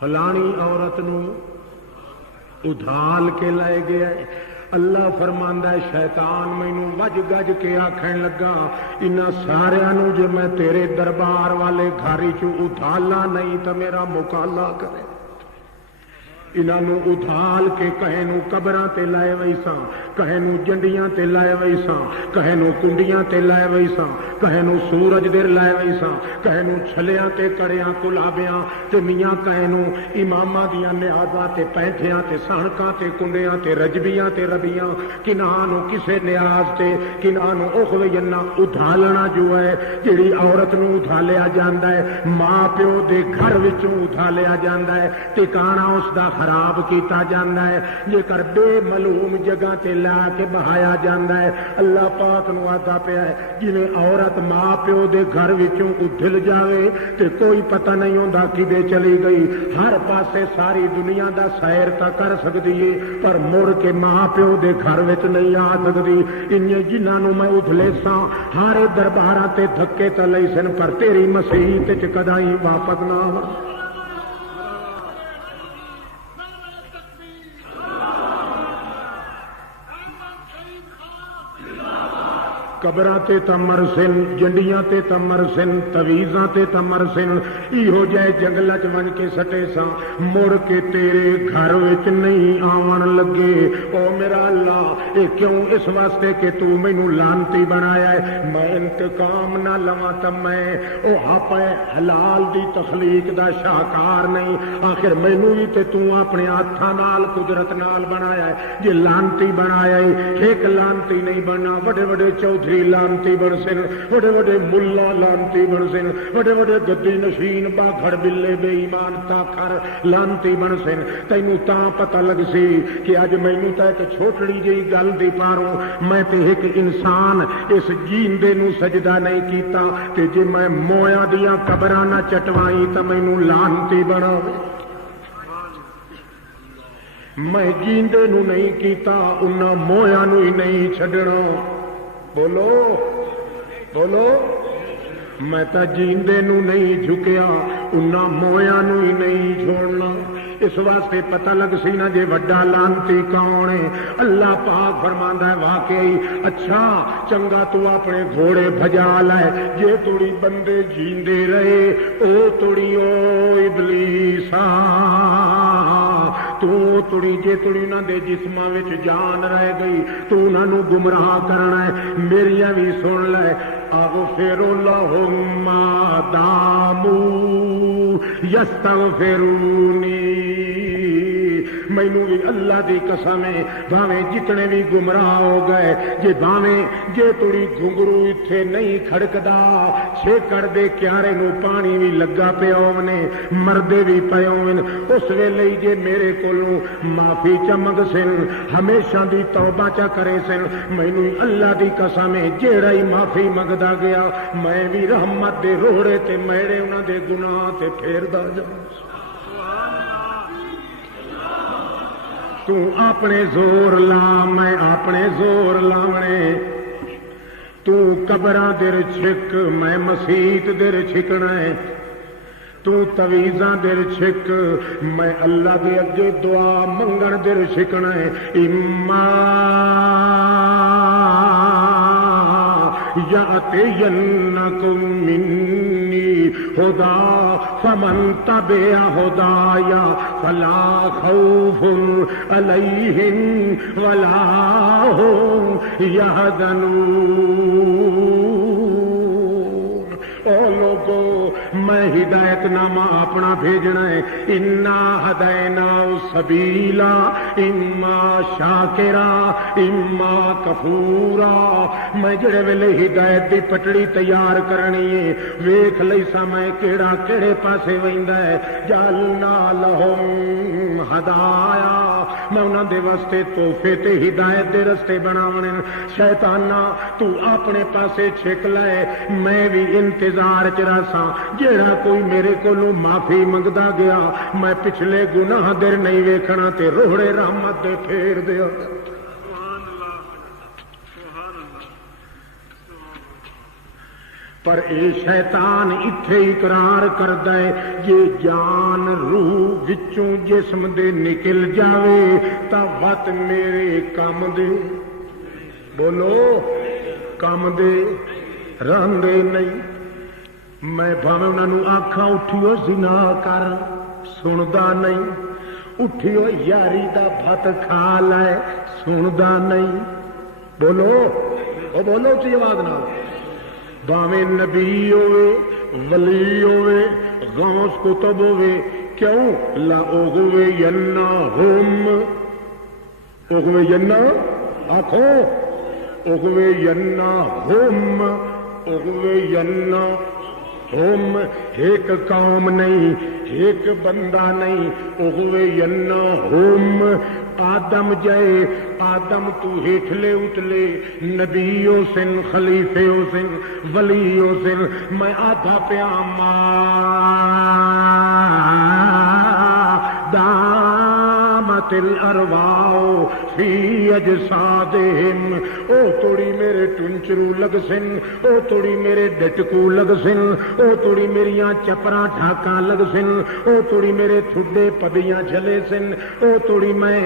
فلانی عورت نو ادھال کے لے گیا. اللہ فرماندا ہے شیطان مینوں وج گج کے آکھن لگا انہاں سارے نو جے میں تیرے دربار والے گھر چ ادھالا نہیں تو میرا مکالا کرے. انہاں نو ادھال کے کہے نو قبراں تے لائے ویساں, کہے نو جنڈیاں تے لائے ویساں, کہے نو کنڈیاں تے لائے ویساں, کہے نو سورج دیر لائے ویساں, کہے نو چھلیاں تے کڑیاں کلابیاں تے میاں کہے نو اماماں دیاں نیازاں تے پینٹھیاں تے سہنکاں تے کنڈیاں تے رجبیاں تے ربیاں. کنہاں نو کسے نیاز تے کنہاں نو اخوینا ادھالنا جو ہے جڑی عورت نو ادھالیا جاندا ہے ماں پیو دے گھر وچوں ادھالیا جاندا ہے, ٹکانا اس دا خراب کیتا جاندا ہے, جے کر بے معلوم جگہ تے لا کے بہایا جاندا ہے. اللہ پاک نو آتا پیا ہے جویں عورت ماں پیو دے گھر وچوں ادھل جاوے تے کوئی پتہ نہیں ہوندا کدے چلی گئی, ہر پاسے ساری دنیا دا سیر تا کر سکدی ہے پر مڑ کے ماں پیو دے گھر وچ نہیں آ سکدی. انہیں جنہاں نو میں ادھلے ساں ہر درباراں تے دھکے تے لئی سن پر تیری مسیحت وچ کدائی واپس نہ آ. قبراں تے تمر سن, جنڈیاں تے تمر سن, تویزاں تے تمر سن, ایہو جے جنگل چ ون کے سٹے ساں مڑ کے تیرے گھر وچ نہیں آون لگے. او میرا اللہ اے کیوں؟ اس واسطے کہ تو مینوں لعنتی بنایا ہے. میں انتقام نہ لواں تے میں او آپ حلال دی تخلیق دا شاہکار نہیں. آخر مینوں بھی تے تو اپنے ہاتھاں نال قدرت نال بنایا ہے. جے لعنتی بنایا ہے ایک لعنتی نہیں بننا, بڑے بڑے چودھری لانتی بن سن, بڑے بڑے ملا لانتی بن سن, بڑے بڑے گدی نشین باگھڑ بلے بے ایمان تاخر لانتی بن سن. تینوں تاں پتہ لگ سی کہ اج مینوں تے ایک چھوٹڑی جی گل دی پاروں میں تے ایک انسان اس جیندے نو سجدہ نہیں کیتا تے جے میں مویاں دیاں قبراں نہ چٹوائی تے مینوں لانتی بناوے. میں جیندے نو نہیں کیتا انہاں مویاں نو ہی نہیں چھڈنا. بولو بولو, میں تا جیندے نو نہیں جھکیا انہاں مویاں نو ہی نہیں چھوڑنا. اس واسطے پتہ لگ سی نا جے وڈا لعنتی کون ہے. اللہ پاک فرماندا ہے واقعی اچھا چنگا تو اپنے گھوڑے بھجا لے, جے توڑی بندے جیندے رہے او توڑی او ابلیسا تو توڑی جے توڑی انہاں دے جسماں وچ جان رہ گئی تو انہاں نو گمراہ کرنا ہے. میریاں بھی سن لے اغفر لہم ما دامو یستغفرونی. مینوں بھی اللہ دی قسم ہے بھاویں جتنے بھی گمراہ ہو گئے جے بھاویں جے توڑی گھنگرو ایتھے نہیں کھڑکدا چھیکڑ دے کیارے نو پانی بھی لگا پیا ہونے مردے بھی پے ہون اس ویلے جے میرے کولوں معافی چمگ سن ہمیشہ دی توبہ چا کرے سن مینوں اللہ دی قسم ہے جیڑا ہی معافی منگدا گیا میں بھی رحمت دے روڑے تے میڑے انہاں دے گناہ تے پھیردا جاواں. تو اپنے زور لا میں اپنے زور لاونے, تو قبراں در چھک میں مسیت در چھکنا ہے, تو تویزاں در چھک میں اللہ دے اگے دعا منگن در چھکنا ہے. اما یاتینکم منی ہدا فمن تبع ہدایا فلا خوف علیہم ولا هم یحزنون. او لوگو میں ہدایت نامہ اپنا بھیجنا ہے. انا ہدینا سبیلا اما شاکرا اما کفورا. میں جڑے ویلے ہدایت دی پٹڑی تیار کرنی ہے ویکھ لئی سا میں کیڑا کیڑے پاسے ویندا ہے. جعلنا لہم ہدایا میں انہاں دے واسطے تحفے تے ہدایت دے رستے بناونے. شیطانا تو اپنے پاسے چھک لے میں بھی انتظار چ رہساں جیڑا کوئی میرے کولوں معافی منگدا گیا میں پچھلے گناہ در نہیں ویکھنا تے روڑے رحمت دے پھیر دیا. پر اے شیطان اتھے اقرار کردا ہے یہ جان روح وچوں جسم دے نکل جاوے تا وت میرے کم دے، بولو کم دے رہندے نہیں۔ میں بھاویں انہاں نوں آکھاں اٹھیو زنا کر، سندا نہیں، اٹھیو یاری دا بھت کھا لے، سندا نہیں۔ بولو او بولو اچھی آواز نال، بھاویں نبی ہوئے ولی ہوئے غوث کتب ہوئے، کیوں لا اغوینہم، اغوینہ آکھو اغوینہم، اغوینہم ایک قوم نہیں، ایک بندہ نہیں، اغوینہم آدم جائے، آدم تو ہیٹھلے اتلے، نبی ہو سن، خلیفے ہو سن، ولی ہو سن، میں آدھا پیا دامت الارواح فی اجسادہم، او توڑی میرے ٹنچرو لگ سن، او توڑی میرے ڈٹکو لگ سن، او توڑی میریاں چپراں ٹھاکاں لگ سن، او توڑی میرے تھڈے پبیاں جلے سن، او توڑی میں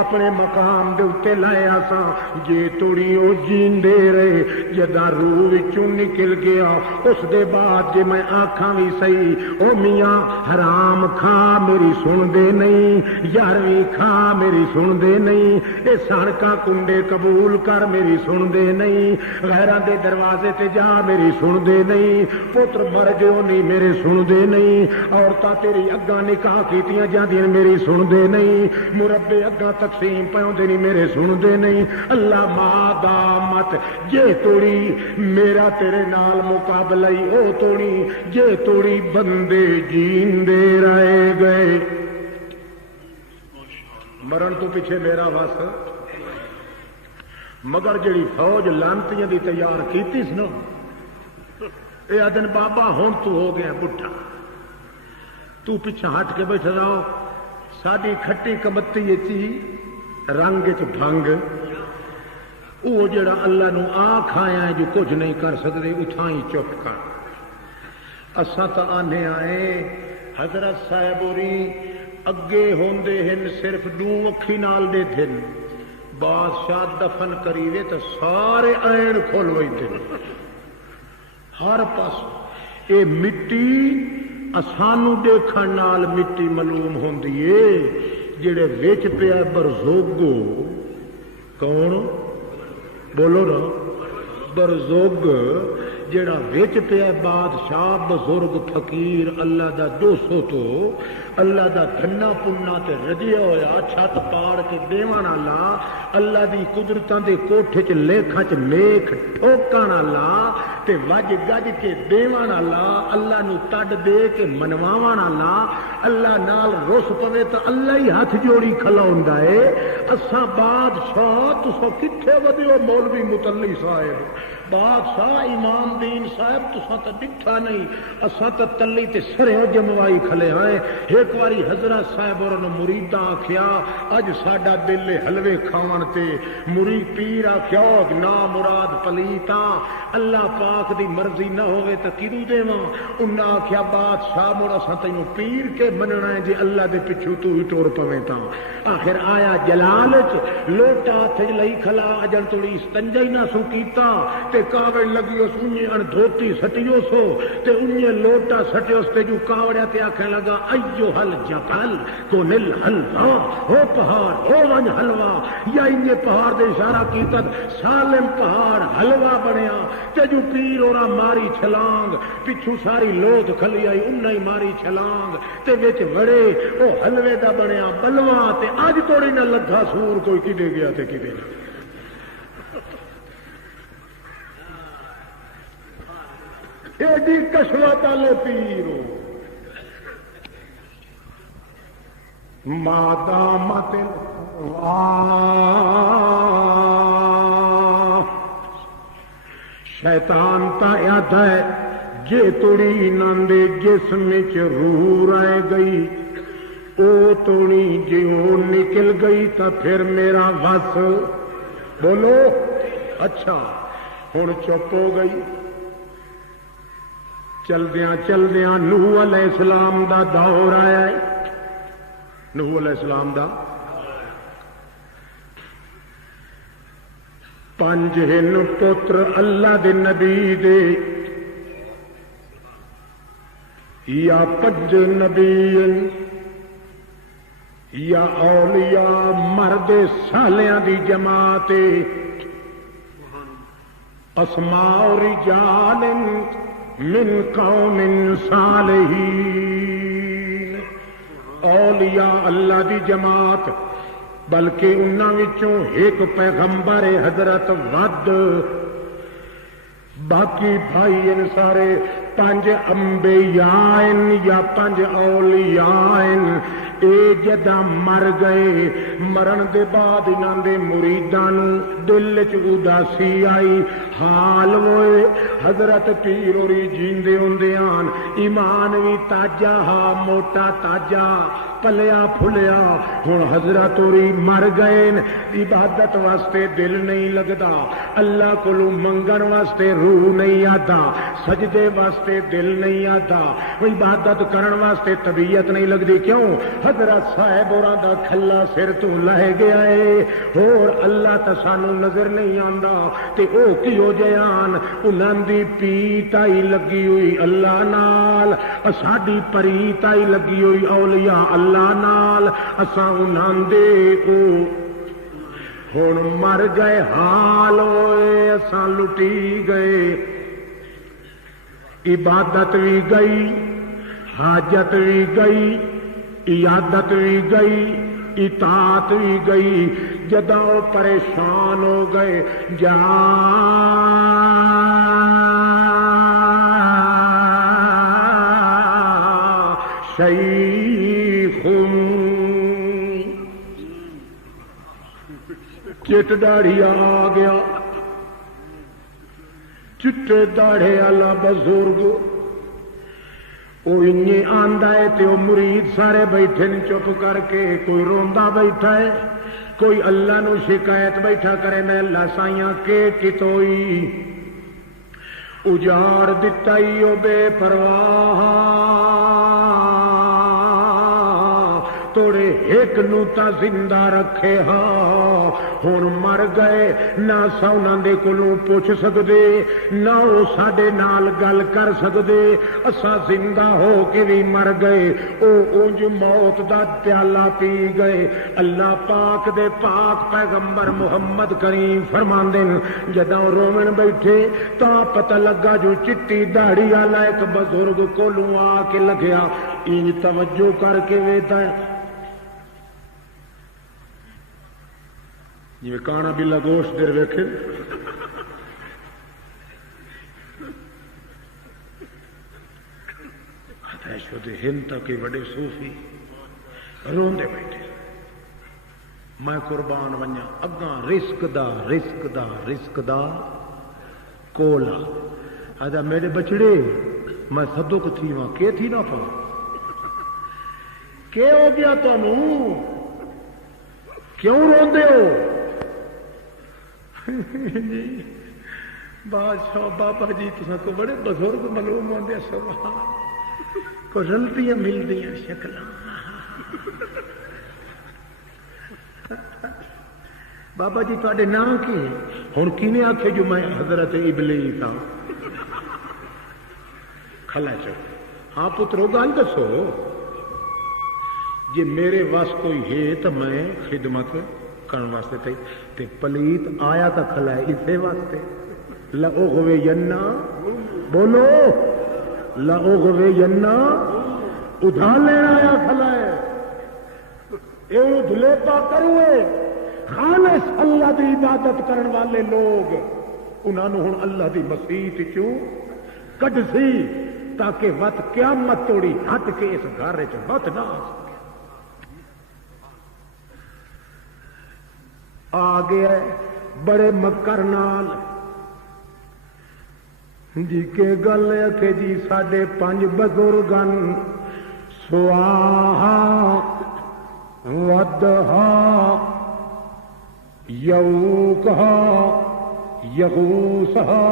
اپنے مقام دے اتے لایا سا، جے توڑی او جیندے رہے، جدا روح وچوں نکل گیا اس دے بعد جے میں آکھاں بھی صحیح او میاں حرام کھا میری سن دے نہیں، یارویں کھا میری سن دے نہیں، اے سڑکاں کنڈے قبول کر میری سن دے نہیں، غیراں دے دروازے تے جا میری سن دے نہیں، پتر مر گئے نہیں میرے سن دے نہیں، عورتاں تیری اگاں نکاح کیتیاں جاندیاں میری سن دے نہیں، مربے اگاں تقسیم پیوندے نہیں میرے سن دے نہیں۔ اللہ مادامت جے توڑی میرا تیرے نال مقابلہ ہی او توڑی، جے توڑی بندے جیندے رہ گئے، مرن تو پیچھے میرا وس، مگر جڑی فوج لانتیاں دی تیار کیتی سی نا، اے آدن بابا ہن تو ہو گیا بڈھا، تو پیچھے ہٹ کے بیٹھا رہو، ساری کھٹی کمتی چی رنگ چ بھنگ، وہ جڑا اللہ نو آکھ آیا ہے جو کچھ نہیں کر سکتے اتھاں ہی چپ کر۔ اساں تا آنے آئے حضرت صاحب ہوری اگے ہوندے ہن صرف دو اکھی نال دے دن، بادشاہ دفن کریوے تو سارے این کھول ویندے ہر پاس، اے مٹی اسانو دیکھن نال مٹی معلوم ہوندی ہے، جڑے وچ پیا برزوگو، کون بولو نا، برزوگ جڑا وچ پیا بادشاہ بزرگ فقیر اللہ دا دوسو تو اللہ دا دھنا پنا تے رجیا ہویا، چھت پاڑ کے دیوان والا، اللہ دی قدرتاں دے کوٹھے چ لیکھاں چ میکھ ٹھوکن والا تے وج گج کے دیوان والا، اللہ نو تڈ دے کے منواون والا، اللہ نال رس پوے تو اللہ ہی ہاتھ جوڑی کھلاوندا ہے۔ اساں بادشاہ تساں کتھے ودیو مولوی متلی صاحب، بادشاہ امام دین صاحب تساں تے ڈٹھا نہیں، اساں تے تلی تے سرے جموائی کھلے ہیں۔ ایک واری حضرت صاحب اور مریداں آکھیا اج ساڈا دل حلوے کھاون تے، مرید پیر آکھیا نا مراد پلیتا، اللہ پاک دی مرضی نہ ہوئے تے کدوں دیواں؟ انہاں آکھیا بادشاہ مڑ اساں تینوں پیر کے مننا ہے جے اللہ دے پچھوں تو ہی ٹور پویں تاں۔ آخر آیا جلال چ لوٹا ہتھ لئی کھلا، اجن توڑی استنجا ہی نہ سو کیتا تے کاوڑ لگی اس انہیں ان دھوتی سٹیو سو تے انہیں لوٹا سٹیو اس تے جو کاوڑیا تے آکھنے لگا ایو حل جبل کو نل حلوا، ہو پہاڑ ہو ون حلوا، یا انہیں پہاڑ دے اشارہ کیتا سالم پہاڑ حلوا بنیا تے جو پیر اورا ماری چھلانگ، پچھو ساری لوت کھلی آئی انہیں ہی ماری چھلانگ تے وچ وڑے او حلوے دا بنیا بلوا تے اج توڑی نہ لگا سور کوئی کدے گیا تے کدے نہ۔ ایڈی کشوت والے پیرو مادامت شیطان تا یاد ہے جے توڑی ناندے جسم چ روح رہ گئی، او توڑی جے او نکل گئی تا پھر میرا وس، بولو اچھا ہن چپ ہو گئی، چلدیاں چلدیاں نوح علیہ السلام دا دور آیا ہے. نوح علیہ السلام دا 5 ہن پتر اللہ دے نبی دے یا 5 نبی یا اولیاء مرد سالیاں دی جماعت اسماء رجال من قوم صالحین. اولیاء اللہ دی جماعت بلکہ انہاں وچوں ایک پیغمبر حضرت ود باقی بھائی ان سارے 5 انبیاء یا 5 اولیاء. اے جدہ مر گئے مرن دے بعد انہاں دے مریداں نو دل چ اداسی آئی. حال ہوئے حضرت پیر ہوری جیندے ہوندیاں ایمان وی تاجا ہا موٹا تاجا پلیا پھلیا. ہن حضرت ہوری مر گئے عبادت واسطے دل نہیں لگدا اللہ کولوں منگن واسطے روح نہیں آتا سجدے واسطے دل نہیں آتا عبادت کرن واسطے طبیعت نہیں لگدی. کیوں؟ حضرت صاحب ہوراں دا کھلا سر تو لہ گیا ہے اور اللہ تا سانو نظر نہیں آندا تے او کیو جیان انہاں دی پیتائی لگی ہوئی اللہ نال ساڈی پریتائی لگی ہوئی اولیاء اللہ نال اساں انہاں دے او ہن مر گئے حال ہوئے اساں لٹی گئے. عبادت بھی گئی حاجت بھی گئی عیادت بھی گئی اطاعت بھی گئی. جدوں وہ پریشان ہو گئے جا شیخ چٹ داڑھیا آ گیا چٹے داڑھے والا بزرگ وہ آندا ہے تے وہ مرید سارے بیٹھے نے چپ کر کے کوئی روندا بیٹھا ہے کوئی اللہ نو شکایت بیٹھا کرے میں اللہ سائیاں کے کتوئی اجاڑ دتا ہی او بے پرواہ توڑے ایک نو تا زندہ رکھے ہاں. ہن مر گئے نہ اساں انہاں دے کولوں پوچھ سکدے نہ او ساڈے نال گل کر سکدے. اساں زندہ ہو کے بھی مر گئے او اونج موت دا پیالہ پی گئے. اللہ پاک دے پاک پیغمبر محمد کریم فرماندے جدوں رومن بیٹھے تا پتہ لگا جو چٹی داڑھی والا ایک بزرگ کولوں آ کے لگیا انج توجہ کر کے ویتا ہے جی کانا بلا گوشت دیر ویکھے شدے ہند تک وڈے صوفی روندے بیٹھے میں قربان ونیا اگاں رزق دا کولا آدھا میرے بچڑے میں صدق تھی وہاں کہ تھی نہ پا کہ ہو گیا تمہوں کیوں روندے ہو بادشاہ بابا جی تساں کو بڑے بزرگ معلوم ہوندے سبحان کو رلتیاں ملدیاں شکلاں بابا جی تواڈے نام کی ہن کینے آکھے جو میں حضرت ابلیس ہاں کھلا چو ہاں پترو گل دسو جی میرے واس کوئی ہے تو میں خدمت کرن واسطے تے پلیت آیا تو کھلا ہے اسے واسطے لأغوینہ بولو لأغوینہ ادھار لینا آیا کھلا ہے اے دھلے پا کروے خالص اللہ دی عبادت کرن والے لوگ انہوں نے ہن اللہ دی مسیت چوں کڈ سی تاکہ وقت قیامت توڑی ہٹ کے اس گھر چ وقت نہ آ سکے آ گیا بڑے مکر نال جی کے گل کہ جی ساڈے 5 بزرگن سواہا ودہا یوکہا یغوسہا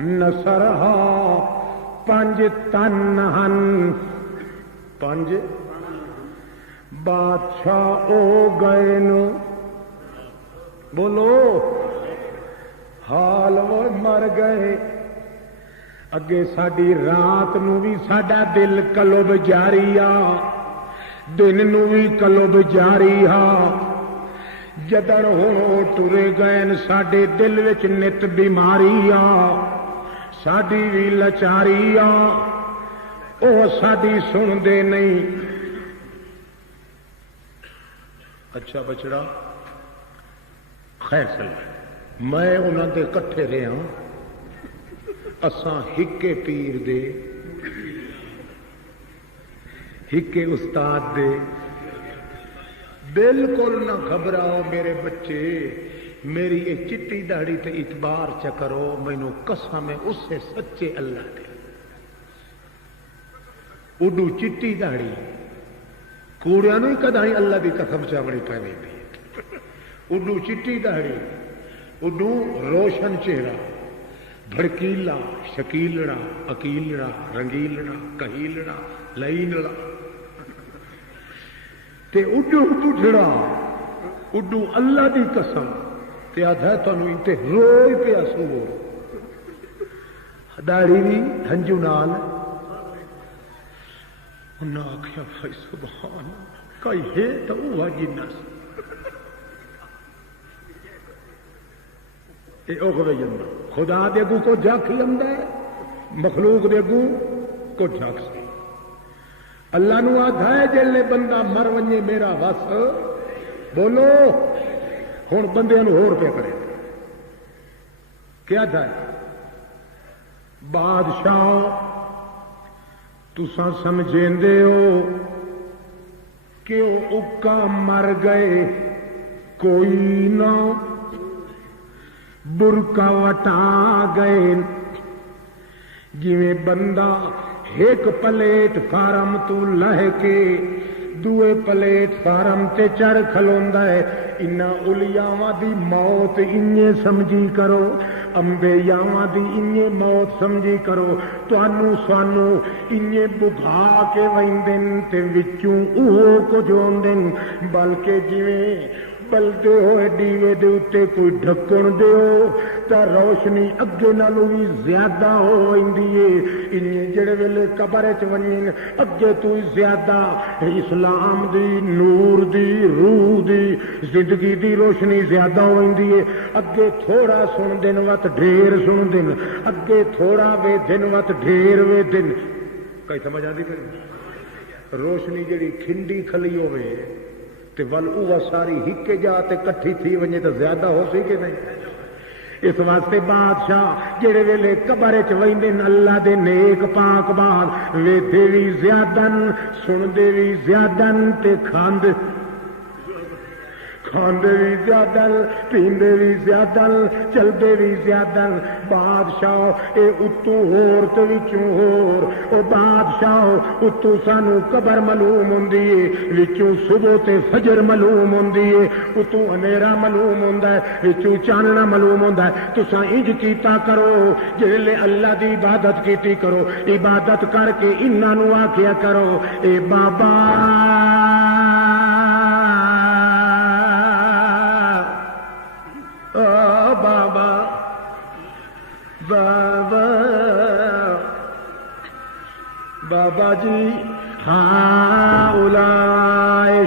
نصرہا پنج تن ہن پنج بادشاہ او گئے نو بولو حال وہ مر گئے اگے ساڈی رات نو بھی ساڈا دل قلب جاری آ دن نو بھی قلب جاری آ جدن ہو ٹرے گئے ساڈے دل وچ نت بیماری آ ساڈی بھی لچاری آ او ساڈی سن دے نہیں. اچھا بچڑا خیر سلا میں انہوں دے کٹھے رہا اساں ہکے پیر دے ہکے استاد دے بالکل نہ گھبراؤ میرے بچے میری یہ چٹی داڑھی تے اعتبار چ کرو مینوں قسم ہے اس سے سچے اللہ دے اڈو چٹی داڑھی کوڑیاں نو کدائی اللہ دی قسم چاوڑی پہ اڈو چٹی داڑھی اڈو روشن چہرہ بھڑکیلا شکیلڑا اکیلڑا رنگیلڑا کہیلڑا لئینڑا تے اڈو بڈھڑا اڈو اللہ دی قسم تے آدھا تانوں تے روئی پیا سو داڑھی بھی ہنجو نال انہاں آکھیا بھائی سبحان کئی ہے تو وہ جنہ اے اوکھوے جنہ خدا دے گو کو جھاک لمدا ہے مخلوق دے گو کو جھاک سی اللہ نو آدھا ہے جلے بندہ مر ونجے میرا وس بولو ہن بندے نو ہور پہ کرے کیا تھا بادشاہ تساں سمجھیندے ہو کہ وہ اکا مر گئے کوئی نہ برکا وٹا گئے جویں بندہ ایک پلیٹ فارم تو لہ کے دوے پلیٹ فارم تے چڑھ کھلوندا ہے انہاں اولیاواں دی موت انجے سمجھی کرو انبیاء دی انجے موت سمجھی کرو تانوں سانوں انجے بگھا کے ویندن تے وچوں اوہ کچھ ہوندن بلکہ جویں بلدے ہوئے دیوے دے اتے کوئی ڈھکن دیو تا روشنی اگے نالوں بھی زیادہ ہو اندیے انہیں جڑے ویلے قبر چ ونجن اگے تو زیادہ اسلام دی نور دی روح دی زندگی دی روشنی زیادہ ہو اندیے اگے تھوڑا سن دن وقت ڈھیر سن دن اگے تھوڑا وے دن وقت ڈھیر وے دن کئی سمجھ آتی پھر روشنی جڑی کھنڈی کھلی ہوئے تے ول اوہ ساری ہکے جا تے کٹھی تھی ونجے تو زیادہ ہو سی کہ نہیں اس واسطے بادشاہ جڑے ویلے قبر چ ویندن اللہ دے نیک پاک باد ویندے وی زیادہ سندے وی زیادہ تے کھاندے بھی زیادہ پیندے بھی زیادہ چلتے بھی زیادہ بادشاہ اے اتو ہور تے وچوں ہور او بادشاہ اتو سانو قبر معلوم ہوندی ہے وچوں صبح تے فجر معلوم ہوندی ہے اتو اندھیرا معلوم ہوندا ہے وچوں چاننا معلوم ہوندا ہے تساں انج کیتا کرو جلے اللہ دی عبادت کیتی کرو عبادت کر کے انہاں نو آکھیا کرو اے بابا بابا جی ہؤلاء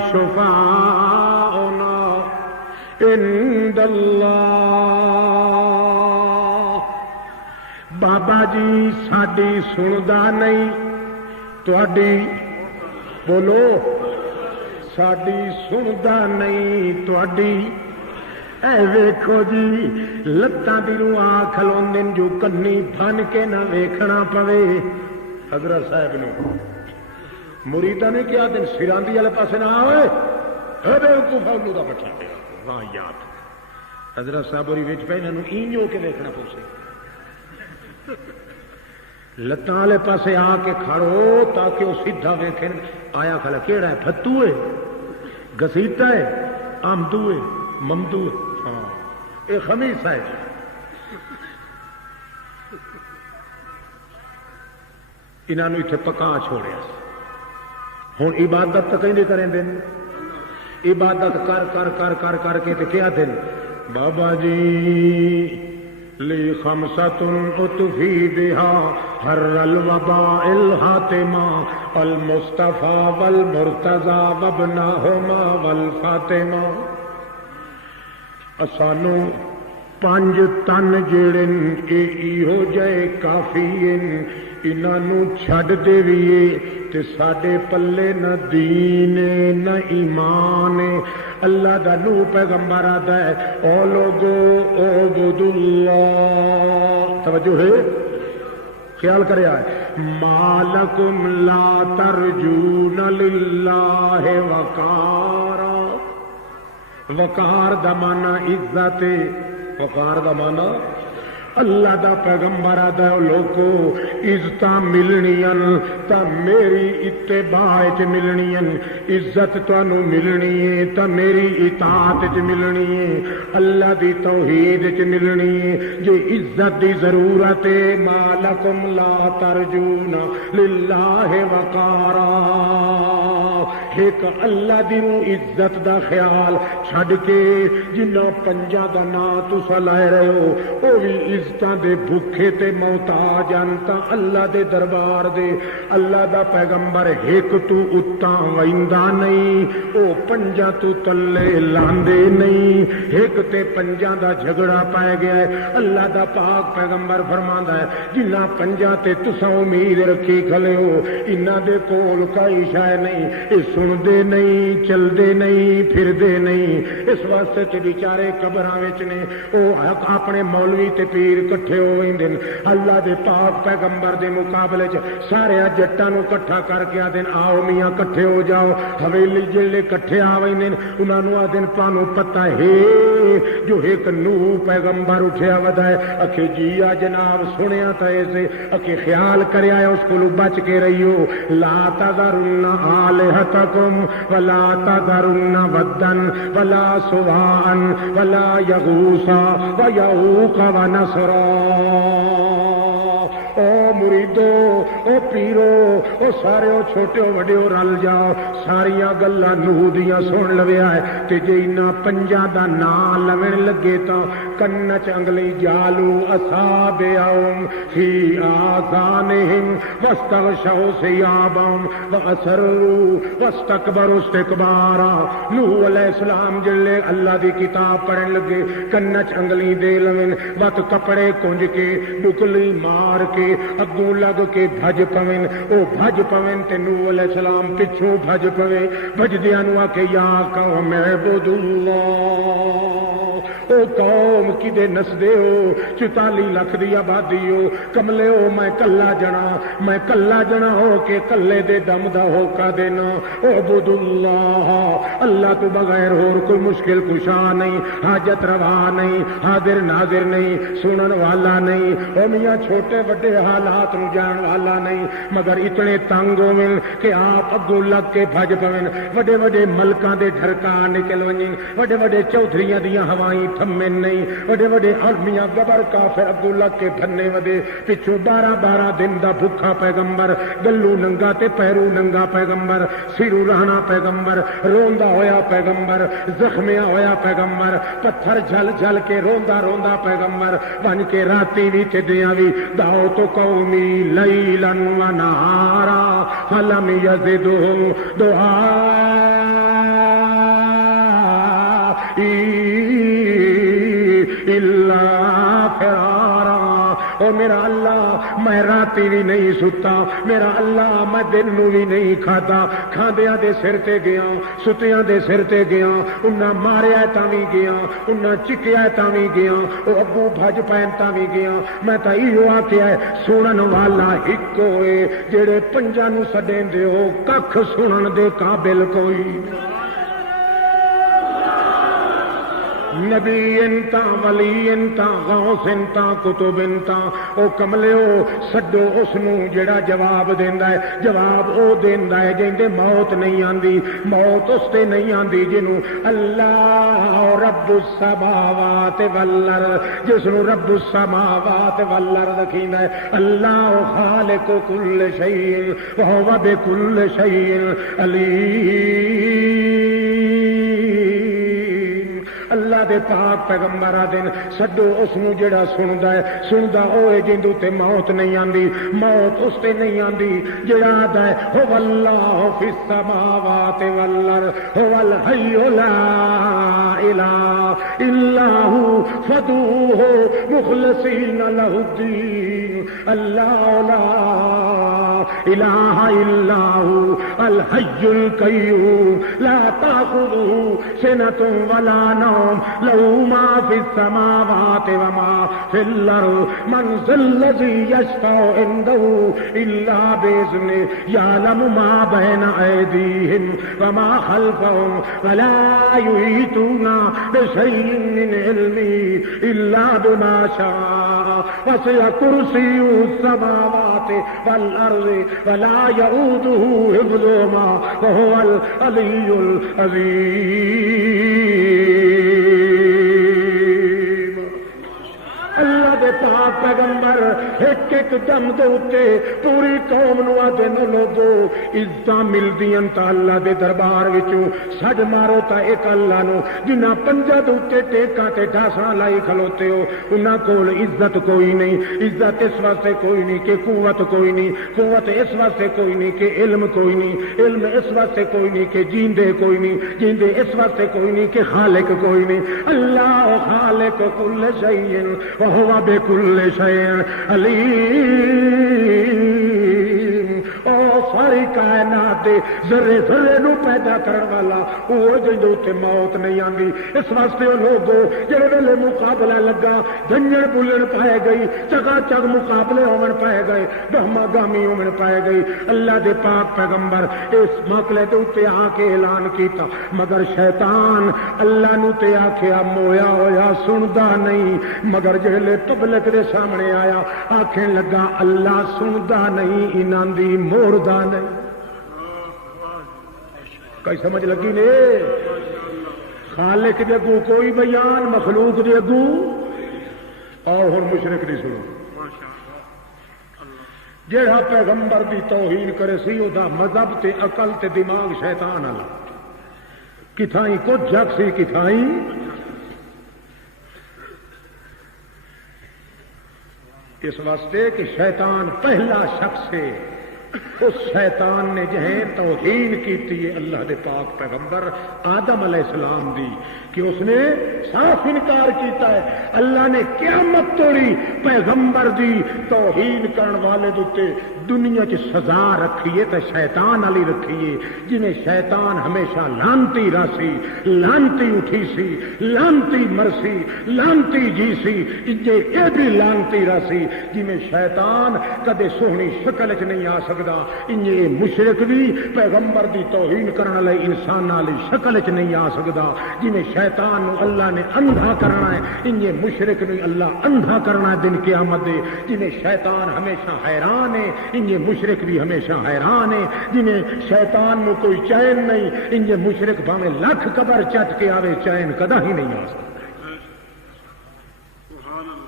شفاعنا عند اللہ بابا جی ساڈی سندا نہیں تہاڈی بولو ساڈی سندا نہیں تہاڈی اے ویکھو جی لتاں دی روح آ کھلوندن جو کنی بن کے نہ ویکھنا پوے حضرت صاحب نے مریداں نے کیا دن سراندی والے پاسے نہ آئے فالو کا پٹھا دیا واہ یاد حضرت صاحب اور وچ پہ انہوں اینج ہو کے دیکھنا پوسے لتاں والے پاسے آ کے کھڑو تاکہ وہ سیدھا ویکھیں آیا کھلا کیڑا ہے پھتو ہے گسیتا ہے آمدو ہے ممدو ہے ہاں یہ خمیس ہے انہاں نوں اتنے پکا چھوڑیا ہن عبادت تو کہیں کریں دن عبادت کر کر کر کر کر کے تے کیا دن بابا جی لی خمسۃ اطفی بہا حر الوباء الحاتمہ المصطفیٰ والمرتضیٰ وابنہما والفاطمہ سانو 5 تن جڑے ایہو جے کافی انہاں نوں چھڈ دیویے تے ساڈے پلے نہ دین نہ ایمان اللہ دا نور پیغمبر آتا ہے او لوگو اعبدوا اللہ توجہ ہے خیال کرے آئے مالکم لا ترجون للہ وقارا وقار دا مانا عزت وقار دا مانا اللہ دا پیغمبر آدھا ہے لوگو عزت ملنیاں تا میری اتباع چ ملنیاں عزت تانوں ملنی ہے تا میری اطاعت چ ملنی ہے اللہ دی توحید چ ملنی ہے جو عزت دی ضرورت ہے مالکم لا ترجون للہ وقارا ایک اللہ دی عزت دا خیال چھڈ کے جنہ پنجا دا نام تسا لے رہے ہو وہ بھی عزتاں دے بھوکے تے محتاج ہن تاں اللہ دے دربار دے اللہ دا پیغمبر ایک تو اتاں ویندا نہیں او پنجا تو تلے لاندے نہیں ایک تے پنجا دا جھگڑا پائے گیا ہے اللہ دا پاک پیغمبر فرماندا ہے جنہ پنجا تے تساں امید رکھی کھلے ہو انہاں دے کول کوئی شے نہیں سندے نہیں چلدے نہیں پھردے نہیں اس واسطے تے بیچارے قبراں وچ نے او اپنے مولوی تے پیر کٹھے ہوئے دن اللہ دے پاک پیغمبر دے مقابلے چ سارے جٹاں نوں کٹھا کر کے آدن آؤ میاں کٹھے ہو جاؤ حویلی جڑے کٹھے آویں دن انہاں نوں آدن تانوں پتہ ہے جو ایک نوح پیغمبر اٹھیا ودا ہے اکھے جی آ جناب سنیا تے سے اکھے خیال کریا ہے اس کولوں بچ کے رہیو لا تذرن آلہتکم ولا تذرن ودن ولا سواعا ولا یغوث ویعوق ونسرا او مریدو او پیرو او سارے او چھوٹے او وڈے او رل جاؤ ساریاں گلاں نوح دیاں سن لویا ہے تے جے انہاں پنجاں دا نام لوین لگے تاں کن چ انگلی جالو اصابعہم فی آذانہم واستغشوا ثیابہم واسروا واستکبروا استکبارا نوح علیہ السلام جلے اللہ دی کتاب پڑھن لگے کن چ انگلی دے لوین وت کپڑے کنج کے بکلی مار کے اگوں لگ کے بھج پوین او بھج پوین تے نوح علیہ السلام پچھوں بھج پوے بھجدیاں نوں آکھے یا قوم اعبدوا اللہ او قوم کدے نسدے ہو 44 لاکھ دی آبادی ہو کملے ہو میں کلا جنا ہو کے کلے دے دم دا ہوکا دینا اعبدوا اللہ اللہ تو بغیر اور کوئی مشکل کشا نہیں حاجت روا نہیں حاضر ناظر نہیں سنن والا نہیں او میاں چھوٹے بڑے حالات نو جان والا نہیں مگر اتنے تنگ ہوئن کہ آپ اگوں لگ کے بھج پوین وڈے وڈے ملکاں دے ڈھرکا نکل ونجن وڈے وڈے چودھریاں دیاں ہوائیں تھمن نہیں وڈے وڈے عالمیاں گبر کافر اگوں لگ کے بھنے ودے پچھوں 12 دن دا بھکھا پیغمبر گلو ننگا تے پیرو ننگا پیغمبر سیرو رہنا پیغمبر روندا ہویا پیغمبر زخمیا ہویا پیغمبر پتھر جھل جھل کے روندا پیغمبر بن کے راتی بھی تے دیاں بھی دعو تو قومی لیلا و نہارا فلم یزدہم دعائی الا فرارا او میرا اللہ میں راتی بھی نہیں ستا میرا اللہ میں دن نو بھی نہیں کھادا کھاندیاں دے سر تے گیا ستیاں دے سر تے گیا انہاں ماریا تاں وی گیا انہاں چکیا تاں وی گیا او ابو بھج پین تاں وی گیا میں تاں ایہو آکھیا ہے سنن والا ایک ہوئے جڑے پنجاں نو سڈیندے ہو ککھ سنن دے قابل کوئی نبی انتا ولی انتا غوث انتا کتب انتا او کملیو سڈو اس نو جڑا جواب دیندا ہے جواب او دیندا ہے جیندے موت نہیں آندی موت اس تے نہیں آندی جنوں اللہ رب السماوات والارض جس نو رب السماوات والارض کھیندا ہے اللہ خالق کل شیء وهو بكل شیء علیم اللہ دے پاک پیغمبر دن سڈو اس نو جڑا سندا ہوئے جندو تے موت نہیں آندی موت اس تے نہیں آندی جڑا آندا ہے هو اللہ فی السماوات والارض هو الحی لا الہ الا هو فدعوه مخلصین له الدین اللہ لا الہ الا هو الحی القیوم لا تأخذه سنة ولا نوم له ما في السماوات وما في الأرض من ذا الذي يشفع عنده إلا بإذنه يعلم ما بين أيديهم وما خلفهم ولا يحيطون بشيء من علمه إلا بما شاء وسع كرسيه السماوات والأرض ولا يؤوده حفظهما وهو العلي العظيم اللہ دے پاک پیغمبر ایک ایک دم دے اتے پوری قوم نو آدھے نو لوگو عزتاں ملدیاں تا اللہ دے دربار وچوں سڈ مارو تا ایک اللہ نو جنہاں پنجاں دے اتے ٹیکاں تے ڈھاساں لائی کھلوتے ہو انہاں کول عزت کوئی نہیں عزت اس واسطے کوئی نہیں کہ قوت کوئی نہیں قوت اس واسطے کوئی نہیں کہ علم کوئی نہیں علم اس واسطے کوئی نہیں کہ جیندے کوئی نہیں جیندے اس واسطے کوئی نہیں کہ خالق کوئی نہیں اللہ خالق کل شیء وهو بكل شيء علیم او ساری کائنات دے ذرے ذرے نو پیدا کرن والا او جدوں تے موت نہیں آندی اس واسطے او لوگو جڑے ویلے مقابلہ لگا دنجڑ بلن پائے گئی چگا چگ مقابلے ہون پائے گئے گہما گامی ہون پائے گئی اللہ دے پاک پیغمبر اس مقلے دے اوتے آ کے اعلان کیتا مگر شیطان اللہ نو تے آکھیا مویا ہویا سندا نہیں مگر جہلے تبلک دے سامنے آیا آکھن لگا اللہ سندا نہیں انہاں دی موڑدا نہیں کئی سمجھ لگی نے خالق دے اگوں کوئی بیان مخلوق دے اگوں آؤ ہن مشرک دی سنو جیڑا پیغمبر دی توہین کرے سی او دا مذہب تے عقل تے دماغ شیطان والا کتھائیں کچھ جگ سی کتھائیں اس واسطے کہ شیطان پہلا شخص ہے اس شیطان نے جہیں توہین کیتی ہے اللہ دے پاک پیغمبر آدم علیہ السلام دی کہ اس نے صاف انکار کیتا ہے اللہ نے قیامت توڑی پیغمبر دی توہین کرن والے دوتے دنیا چ سزا رکھیے تے شیطان علی رکھیے جنہیں شیطان ہمیشہ لانتی راسی لانتی اٹھی سی لانتی مرسی لانتی جی سی انجے اے بھی لانتی راسی جنہیں شیطان کدے سونی شکل چ نہیں آ سکدا انجے مشرک بھی پیغمبر دی توہین کرن والے انسان والی شکل چ نہیں آ سکدا جنہیں شیطان نو اللہ نے اندھا کرنا ہے انجے مشرک نو اللہ اندھا کرنا ہے دن قیامت دے جنہیں شیطان ہمیشہ حیران ہے انجے مشرک بھی ہمیشہ حیران ہے جنہیں شیطان نو کوئی چین نہیں انجے مشرک بھاویں لاکھ قبر چٹ کے آوے چین کدا ہی نہیں آ سکتا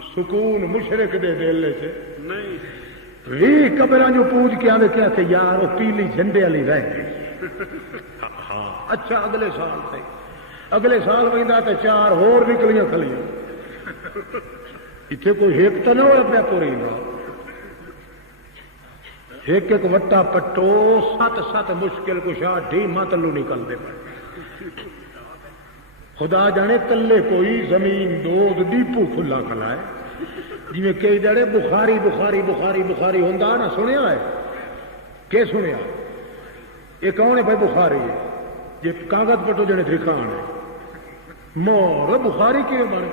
سکون مشرک دے دل سے نہیں وی قبراں جو پوج کے آوے کیا کہ یار وہ پیلی جھنڈے والی رہ گئی ہاں اچھا اگلے سال ویندا تے چار ہور نکلیاں کھلیاں اتنے کوئی ایک تو نہ ہوا پیا پوری نا ایک ایک وٹا پٹو سات سات مشکل کشا ڈیما تلو نکلتے پڑے خدا جانے تلے کوئی زمین دو ڈیپو کھلا کھلا ہے جی کئی جڑے بخاری بخاری بخاری بخاری ہوں نا سنیا ہے کہ سنیا یہ کون ہے بھائی بخاری ہے یہ کاغذ پٹو جڑے دکھان ہے مور بخاری کیوں بنے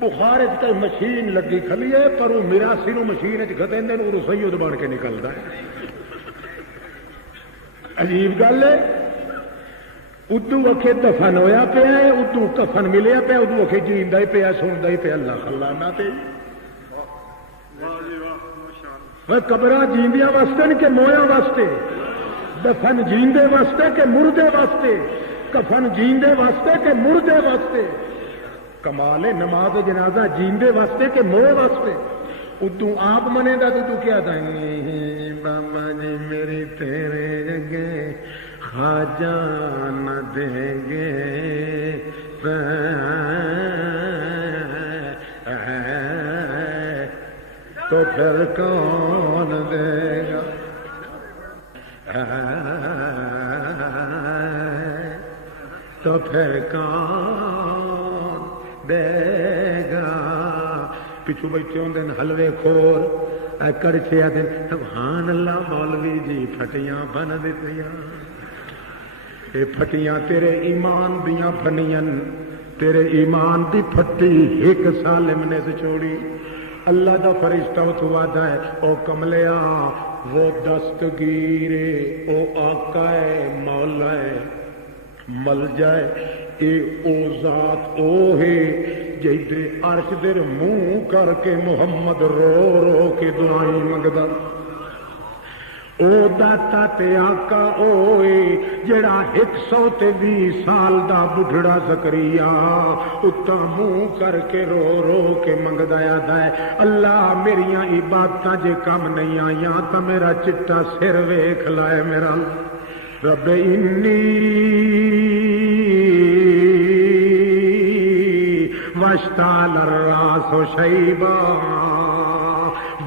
بخار مشین لگی کھلی ہے پر وہ میراسی نو مشین چتے وہ سید بن کے نکلتا ہے عجیب گل ہے ادو وکھے دفن ہویا پیا ہے، ادو کفن ملیا پیا، ادو وکھے جیندا ہی پیا، سندا ہی پیا. اللہ خلانا تے قبراں جیندیاں واسطے کہ مویاں واسطے، دفن جیندے واسطے کہ مردے واسطے، کفن جیندے واسطے کہ مردے واسطے. کمال نماز جنازہ جیندے واسطے کہ موئے واسطے. ادو آپ منے دا تو کیا دیں بابا جی میری تیرے جگے خواجہ نہ دیں گے تو پھر کون دے گا، تو پھر کون دے گا. پچھو بیٹھے ہوندے حلوے خور کڑچے آدھے سبحان اللہ مولوی جی پھٹیاں بن دتیاں. اے پھٹیاں تیرے ایمان دیاں بنیاں، تیرے ایمان دی پھٹی ایک سالم نے چھوڑی. اللہ دا فرشتہ تو وعدہ ہے او کملیا وہ دستگیر او آقا ہے مولا ہے مل جائے اے او ذات او ہے جیدے عرش در منہ کر کے محمد رو رو کے دعائیں منگدا. او داتا تے آقا اوے جڑا 120 سال دا بڈھڑا زکریا اتا منہ کر کے رو رو کے منگدا آدا ہے اللہ میریاں عبادتاں جے کم نہیں آئیاں تا میرا چٹا سر ویکھ لائے میرا رب انی واشتعل الراس شیبا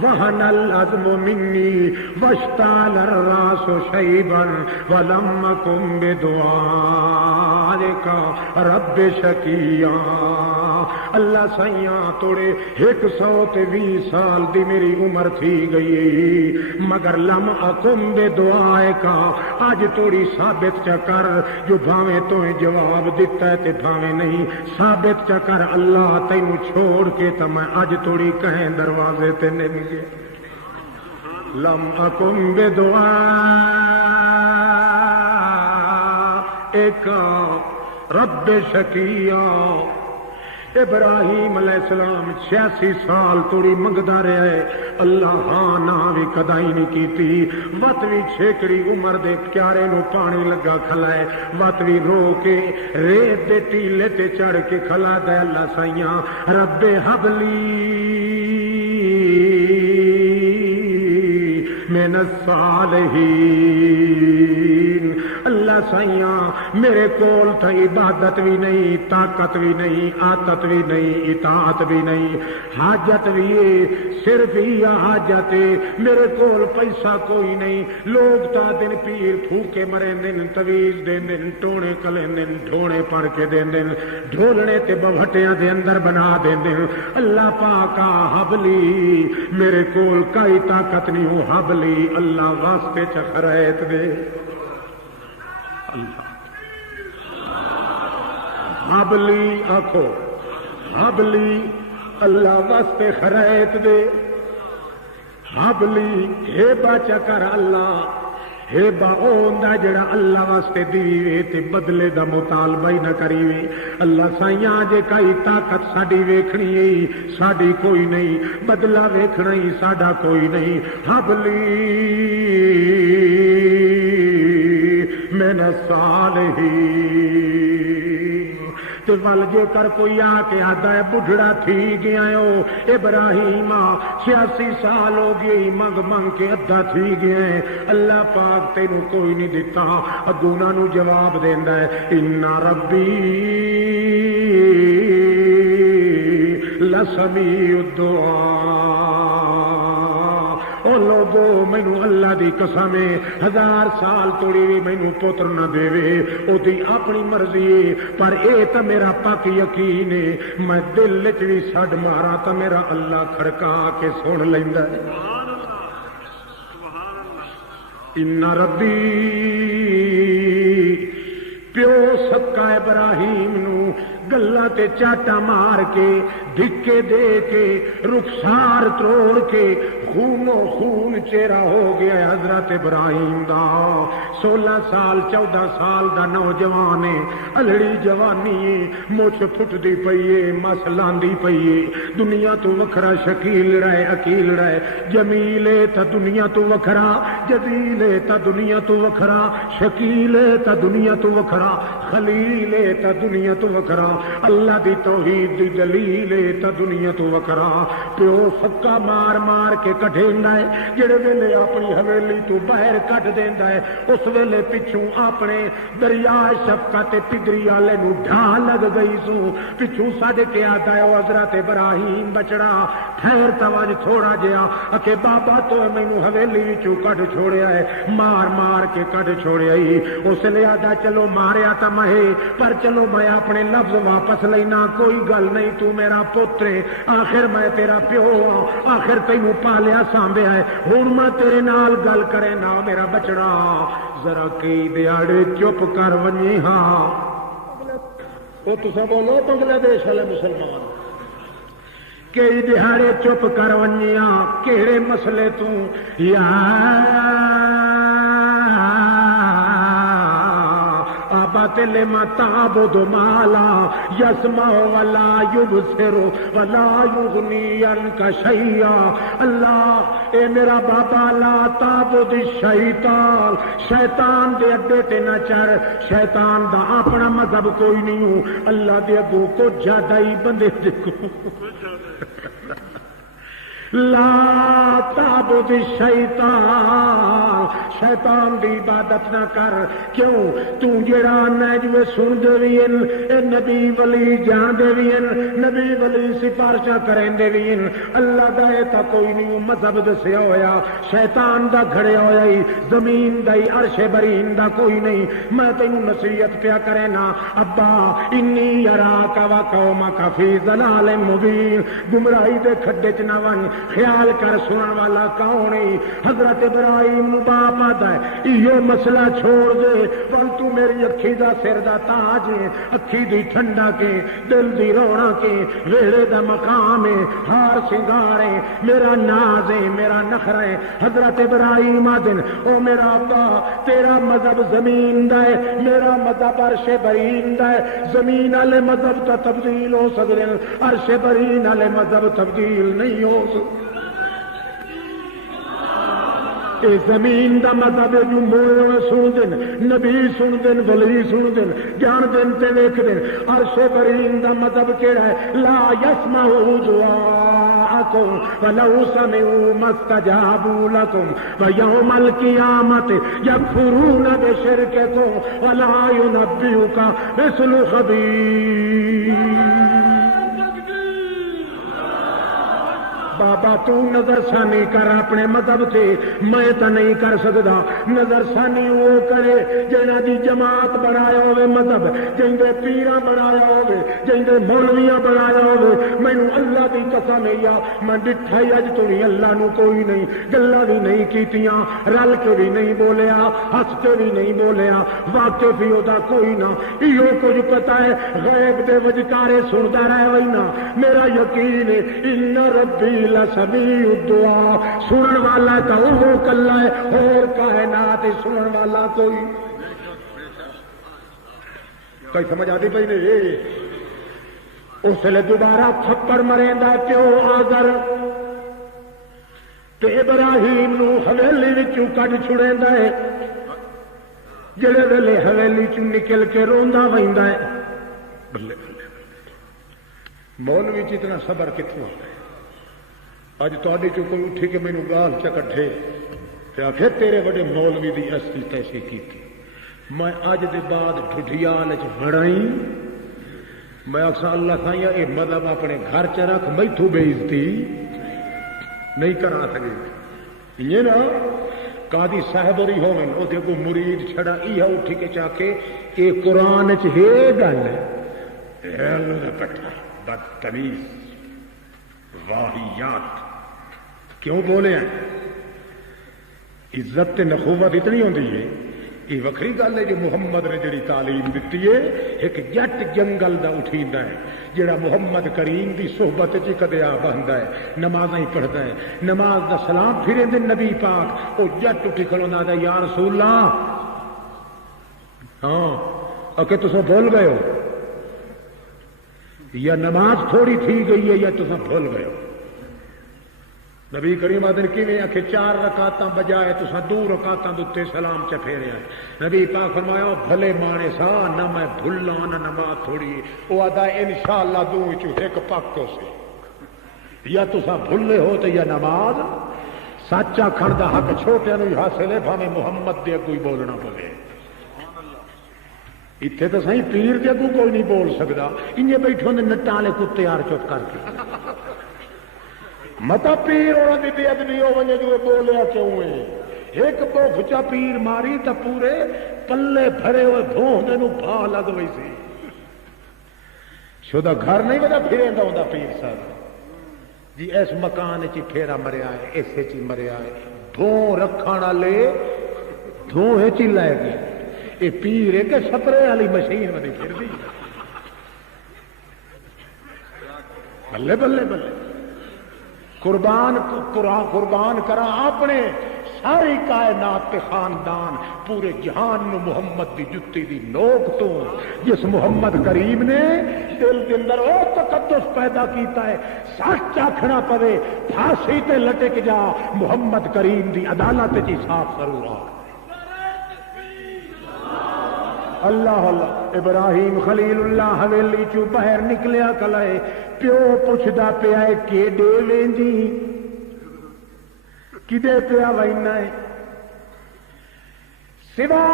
وهن العظم مني واشتعل الراس شيبا ولم أكن بدعائك رب شقيا. اللہ سائیاں توڑے 120 سال دی میری عمر تھی گئی مگر لم اکم بدعائک اج توڑی ثابت چکر جو بھاویں تو جواب دیتا ہے تے بھاویں نہیں ثابت چکر اللہ تینوں چھوڑ کے تے میں اج توڑی کہیں دروازے تے نہیں گیا. لم اکم بدعائک رب شقیا. ابراہیم علیہ السلام 86 سال توڑی منگدا رہا ہے اللہ ہاں نہ بھی کدائی نہیں کیتی. وت بھی چھیکڑی عمر دے پیارے نو پانی لگا کھلائے وت بھی رو کے ریت دے ٹیلے تے چڑھ کے کھلا دے اللہ سائیاں رب حبلی من الصالحین. اللہ سائیاں میرے کول تھا عبادت بھی نہیں طاقت بھی نہیں عادت بھی نہیں اطاعت بھی نہیں حاجت بھی ہے صرف ہی حاجت ہے میرے کول پیسہ کوئی نہیں. لوگ تا دن پیر پھوکے مرے دن تویز دین دن ٹونے کلے دن ڈھونے پڑھ کے دین دن ڈھولنے تے بھٹیاں دے اندر بنا دین دن. اللہ پاکا حبلی میرے کول کوئی طاقت نہیں ہو حبلی اللہ واسطے چخرائت دے. حبلی آخو حبلی اللہ واسطے خرائت دے. حبلی ہیبا چکر اللہ ہیبا او ہوندا جڑا اللہ واسطے دیوے تے بدلے دا مطالبہ ہی نہ کریوے. اللہ سائیاں جے کئی طاقت ساڈی ویکھنی ہے ساڈی کوئی نہیں بدلہ ویکھنا ہی ساڈا کوئی نہیں. حبلی من الصالحین. تے ول جے کر کوئی آ کے آدا ہے بڈھڑا تھی گیا ہو ابراہیم 86 سال ہو گئی منگ منگ کے ادھا تھی گیا ہے اللہ پاک تینوں کوئی نہیں دیتا اگونا نو جواب دیندا ہے ان ربی لسمیع الدعاء. او لوگو مینو اللہ دی قسم 1000 سال توڑی بھی مینو پتر نہ دے او دی اپنی مرضی پر اے تا میرا پاک یقین ہے میں دل وچ بھی سڈ مارا تا میرا اللہ کھڑکا کے سن لیندا ہے. ان ربی پیو سکا ابراہیم نو گلا تے چاٹا مار کے دھکے دے کے رخسار توڑ کے خونو خون چہرہ ہو گیا حضرت ابراہیم دا 16 سال 14 سال دا نوجوان ہے الڑی جوانی ہے مچھ پھٹدی پئی ہے مس لاندی پئی ہے دنیا تو وکھرا شکیل رہے اکیل رہے جمیل ہے تا دنیا تو وکھرا جلیل ہے تا دنیا تو وکھرا شکیل ہے تا دنیا تو وکھرا خلیل ہے تا دنیا تو وکھرا اللہ دی توحید دی دلیل ہے تا دنیا تو وکھرا پیو فکا مار مار کے کٹھیندا ہے جڑے ویلے اپنی حویلی تو باہر کٹ دیندا ہے اس ویلے پچھوں اپنے دریا شفقت پدری والے نو ڈھا لگ گئی سو پچھوں سڈ کے آتا ہے حضرت ابراہیم بچڑا ٹھہر تواج تھوڑا جہا اکے بابا تو مینوں حویلی وچوں کٹ چھوڑیا ہے مار مار کے کٹ چھوڑیا ہی اس لیے آدا چلو ماریا تو میں پر چلو میں اپنے لفظ واپس لینا کوئی گل نہیں تو میرا پتر ہے آخر میں تیرا پیو ہاں آخر تینوں پالیا سانبیا ہے ہن میں تیرے نال گل کرے نا میرا بچڑا ذرا کئی دیہڑے چپ کر ونجی ہاں وہ تسا بولو بنگلہ دیش والے مسلمان کئی دیہڑے چپ کر ونجیاں کہڑے مسئلے تو یا لما تعبد ما لا يسمع ولا يبصر ولا يغني عنك شيئا اللہ اے میرا بابا لا تعبد الشیطان شیطان دے اڈے تے نہ چڑھ شیطان دا اپنا مذہب کوئی نہیں ہوں اللہ دے اگوں کو زیادہ ہی بندے دیکھو لا تعبد الشیطان شیطان دی عبادت نہ کر کیوں تو جڑا نجوے سن دے وین اے نبی ولی جان دے وین نبی ولی سفارشاں کریں دے وین اللہ دا تا کوئی نہیں مذہب دسیا ہویا شیطان دا گھڑیا ہویا ہی زمین دا ہی عرش برین دا کوئی نہیں میں تینوں نصیحت پیا کرے نا ابا انی یراک و قومک فی ضلال مبین گمراہی دے کھڈے چ نہ ون خیال کر سنن والا کون ہے حضرت ابراہیم نو باپ آتا ہے یہ مسئلہ چھوڑ دے ول تو میری اکھی دا سر دا تاج ہے اکھی دی ٹھنڈا کے دل دی رونا کے ویڑے دا مقام ہے ہار سنگار ہے میرا ناز ہے میرا نخرہ ہے حضرت ابراہیم آدن او میرا ابا تیرا مذہب زمین دا ہے میرا مذہب عرش برین دا ہے زمین والے مذہب تا تبدیل ہو سکتے ہیں عرش برین والے مذہب تبدیل نہیں ہو سکتے اے زمین دا مذہب جو موڑ سن دن نبی سن دن ولی سن دن جان دن تے دیکھ دن عرش برین دا مذہب کیڑا ہے لا یسمعوا دعاءکم ولو سمعوا ما استجابوا لکم ویوم القیامت یکفرون بشرککم ولا ینبئک مثل خبیر بابا تو نظر ثانی کر اپنے مذہب سے میں تو نہیں کر سکتا نظر ثانی وہ کرے جنہ دی جماعت بنایا ہوئے مذہب جن دے پیراں بنایا ہوئے جن دے مولویاں بنایا ہوئے مینوں اللہ دی قسم ہے میں ڈٹھا ہی اج تو نہیں اللہ نو کوئی نہیں گلاں بھی نہیں کیتیاں رل کے بھی نہیں بولیا ہس کے بھی نہیں بولیا واقف ہی ہوتا کوئی نہ ایو کچھ پتا ہے غیب دے وجکارے سندا رہ وئی نا میرا یقین ہے ان ربی سمیع الدعاء سنن والا تو وہ کلا ہے اور کائنات سنن والا کوئی سمجھ آتی پئی نہیں اس لیے دوبارہ تھپڑ مریندا پیو آگر تے ابراہیم نو حویلی وچوں کڈ چھڑیندا ہے جڑے ویلے حویلی چوں نکل کے روندا ویندا ہے بلے بلے مولوی چ اتنا صبر کتوں آتا ہے اج تہاڈے چوں کوئی اٹھی کے مینوں گال چ کڈھے تے آکھے تیرے بڑے مولوی دی اصل تیسی کیتی میں اج دے بعد ڈھڈیال وچ بڑائی میں آکھاں اللہ سائیں اے مذہب اپنے گھر چ رکھ میتھوں بے عزتی نہیں کرا سکے یہ نا قاضی صاحب ہی ہوون او تے کو مرید چھڑا ای اٹھ کے چاکے اے قرآن وچ ہے گل ہے پٹھا بدتمیز واہیات کیوں بولے ہیں عزت تے نخوت اتنی ہوندی ہے یہ وکری گل ہے جو محمد نے جڑی تعلیم دیتی ہے. ایک جٹ جنگل دا اٹھیندا ہے جڑا محمد کریم دی صحبت چ کدے آ بہندا ہے, نمازاں ہی پڑھدا ہے, نماز دا سلام پھرے دے نبی پاک او جٹ اٹھی کھلوندا ہے یا رسول اللہ. ہاں اکے تساں بھول گئے ہو, یا نماز تھوڑی تھی گئی ہے یا تساں بھول گئے ہو. نبی کریم آدھے کیویں آکھے 4 رکعتاں بجائے تساں 2 رکعتاں دے سلام چ پھیریا ہے. نبی پاک فرمایا بھلے مانے سا نہ میں بھلا نہ نماز تھوڑی. وہ آدھا انشاءاللہ 2 وچوں ایک پکو سی, یا تساں بھلے ہو تے یا نماز. سچ آکھن دا حق چھوٹیاں نوں حاصل ہے بھاویں محمد دے اگوں بولنا پوے. اتنے تو صحیح پیر دے اگوں کوئی نہیں بول سکتا, انجے بیٹھے نے نٹاں والے کتے یار چپ کر کے. متا پیر اور دی بے ادبی ہو ونجے جو بولیا کیوں ہے. ایک بوکھچا پیر ماری تا پورے پلے بھرے ہوئے بھوندے نو بھا لگ وئی سی. شودا گھر نہیں ودا پھریندا ہوندا پیر صاحب جی. اس مکان وچ پھیرا مریا ہے, ایسے چ مریا ہے. دھوں رکھن والے دھوں وچ لے گئے. یہ پیر ہے کہ سپرے والی مشین ودی پھردی. بلے بلے بلے قربان کرا اپنے ساری کائنات کے خاندان پورے جہان نو محمد دی جتی دی نوک تو, جس محمد کریم نے دل کے اندر وہ تقدس پیدا کیتا ہے. سچ آکھنا پوے پھانسی تے لٹک جا, محمد کریم دی عدالت چ صاف ضرور آ. اللہ اللہ. ابراہیم خلیل اللہ حویلی چو باہر نکلیا کلائے, پیو پوچھدا پیا ہے کیڈے ویندی, کدے پیا وینا ہے. سوا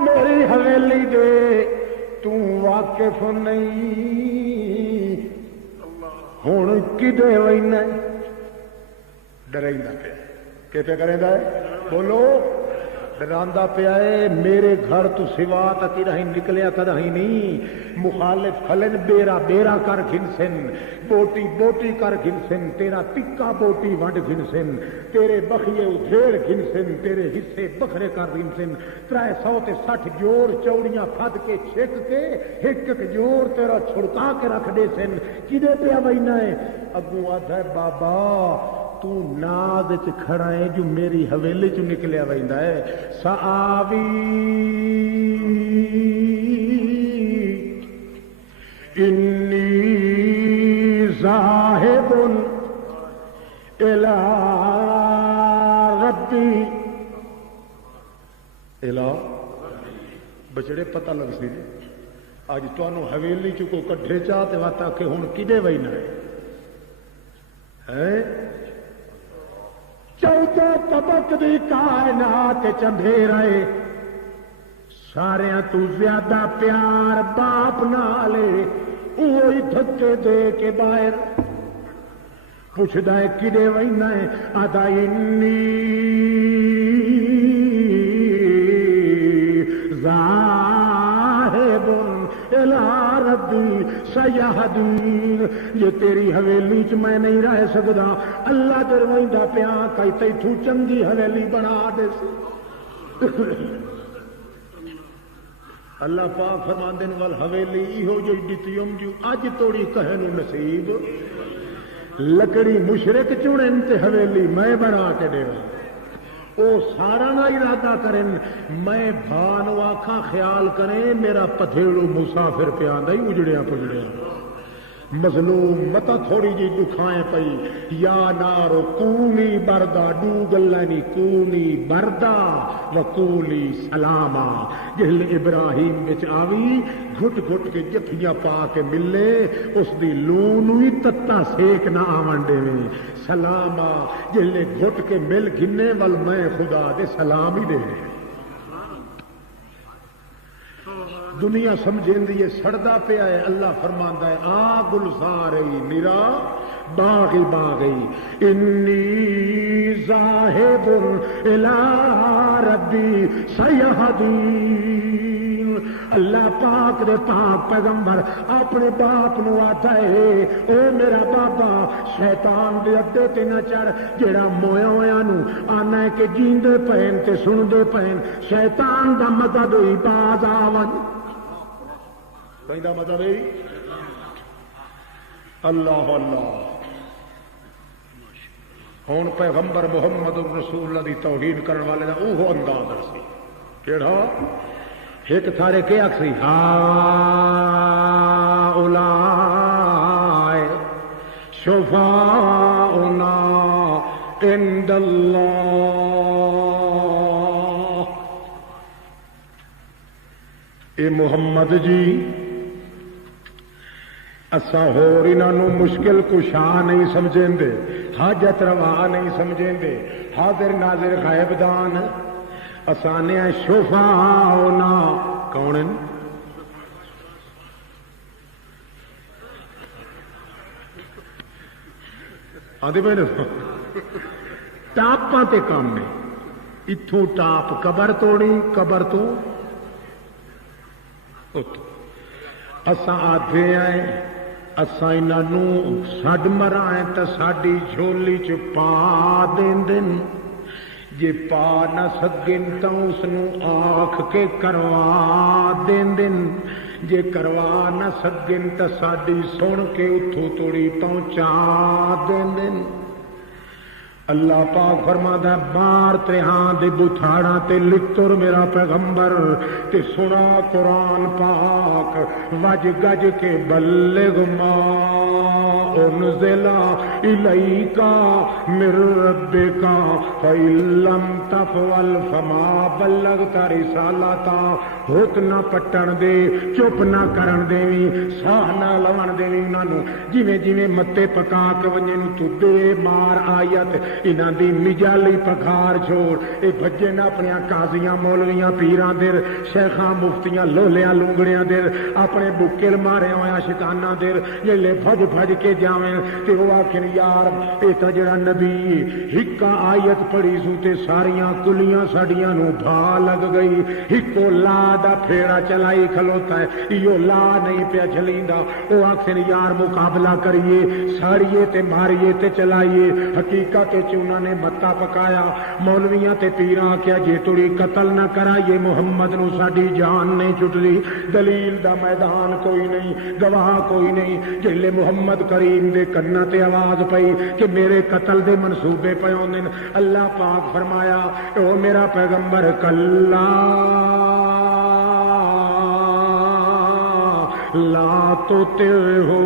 میری حویلی دے تو واقف نہیں, ہن کدے وینا ہے. ڈرائندا پیا کہ پہ کریندا ہے, بولو ڈراندا پیا ہے. میرے گھر تو سوا تک رہی نکلیا کدی نہیں. مخالف کھلن بیرا بیرا کر گھنسن, بوٹی بوٹی کر گھنسن, تیرا ٹکا بوٹی ونڈ گھنسن, تیرے بخیے ادھیڑ گھنسن, تیرے حصے بکھرے کر گھنسن. 360 جوڑ چوڑیاں پھد کے چھک کے ایک ایک جوڑ تیرا چھڑکا کے رکھ دے سن. کدے پیا وینا ہے. اگوں آدھا بابا تو ناز چ کھڑا ہے جو میری حویلی چ نکلیا ویندا ہے. سآوی انی ذاہب الی ربی. الی بچڑے پتہ لگ سی اج تانوں حویلی چ کو کڈھے چاہ تے واتا کہ ہن کدے وینا ہے. 14 طبق دی کائنات چندھیرے, ساریاں تو زیادہ پیار باپ نالے, وہی دھکے دے کے باہر پوچھدا ہے کدے وینا ہے. آدھا انی ذاہب الی ربی سیہدین. یہ تیری حویلی چ میں نہیں رہ سکدا, اللہ درویندا پیا کئی تیتھوں چنگی حویلی بنا دے سی. اللہ پاک فرماندے نے ول حویلی ایہو جو دتیوم جو اج توڑی کہے نو نصیب. لکڑی مشرک چنن تے حویلی میں بنا کے دیواں. او سارا نہ ارادہ کرن, میں بھانو آکھاں خیال کریں میرا پتھیڑو مسافر پیا نہیں اجڑیا پجڑیا. مظلوم متا تھوڑی جی دکھائیں پئی. یا نارو کونی بردا, ڈو گلانی کونی بردا وکولی سلاما. جہل ابراہیم وچ آوی گھٹ گھٹ کے جفیاں پا کے ملے, اس دی لون ہی تتا سیک نہ آون دے سلاما. جہل گھٹ کے مل گھنے ول میں خدا دے سلام ہی دے. دنیا سمجھیں دی یہ سڑدا پیا ہے. اللہ فرماندا ہے آ گلزار میرا باغی باغی. انی ذاہب الی ربی سیہدین. اللہ پاک دے پاک پیغمبر اپنے باپ نو آتا ہے او میرا بابا شیطان دے اڈے تے نہ چڑھ جیڑا مویا ہویا نو آنا ہے کہ جیندے پین تے سندے پین شیطان دا مدد ہوئی باز آون کہیں دا مدد ہوئی اللہ اللہ ہون پیغمبر محمد رسول اللہ دی توہین کرنے والے دا اوہ انداز سی کیڑا ایک تھارے کے اکسی ہاؤلائے شفاؤنا عند اللہ اے محمد جی اسا ہور انہاں مشکل کشا نہیں سمجھیں دے حاجت روا نہیں سمجھیں دے حاضر ناظر غائب دان اسانے شفاؤنا کون ہیں آدھے میں نے ٹاپاں تے کام نے اتھوں ٹاپ قبر توڑی قبر تو اساں آدھے آئے اساں انہوں سڈ مرائیں تو ساڈی جھولی چ پا دین دن جے پا نہ سکن تو اس آکھ کے کروا دین دن جے کروا نہ سکن تو ساڈی سن کے اتھوں توڑی پہنچا دین دن اللہ پاک فرماتا ہے مار تے ہاں دے بتھاڑا تے لکتر میرا پیغمبر تے سنا قرآن پاک وج گج کے بلغ ما انزل الیک من ربک فإن لم تفعل فما بلغت رسالتا ہوت نہ پٹن دے چپ نہ کرن دیویں ساہ نہ لون دیویں انہاں نوں جویں جویں متے پکا کے ونجے نوں تو دے مار آیت انہاں دی نجالی پکھار چھوڑ اے بھجے نہ اپنے قاضیاں مولویاں پیراں دیر شیخاں مفتیاں لولیاں لونگڑیاں دیر اپنے بکل مارے ہویا شیطاناں دیر جلے بھج بھج کے جاویں تے وہ آکھن یار اے تا جڑا نبی ہکا آیت پڑھی سو تے ساریاں کلیاں ساڈیاں نو بھا لگ گئی ہکو لا دا پھیڑا چلائی کھلوتا ہے ایو لا نہیں پیا چلیندا او آکھن یار مقابلہ کریے ساڑیے تے ماریے تے چلائیے حقیقت انہوں نے متا پکایا مولویاں تے پیراں کیا جے توڑی قتل نہ کرائیے محمد نو ساڈی جان نہیں چھٹدی دلیل دا میدان کوئی نہیں گواہ کوئی نہیں جلے محمد کریم دے کنا تے آواز پئی کہ میرے قتل دے منصوبے پے ہوندے اللہ پاک فرمایا او میرا پیغمبر کلا لا تو تیرے ہو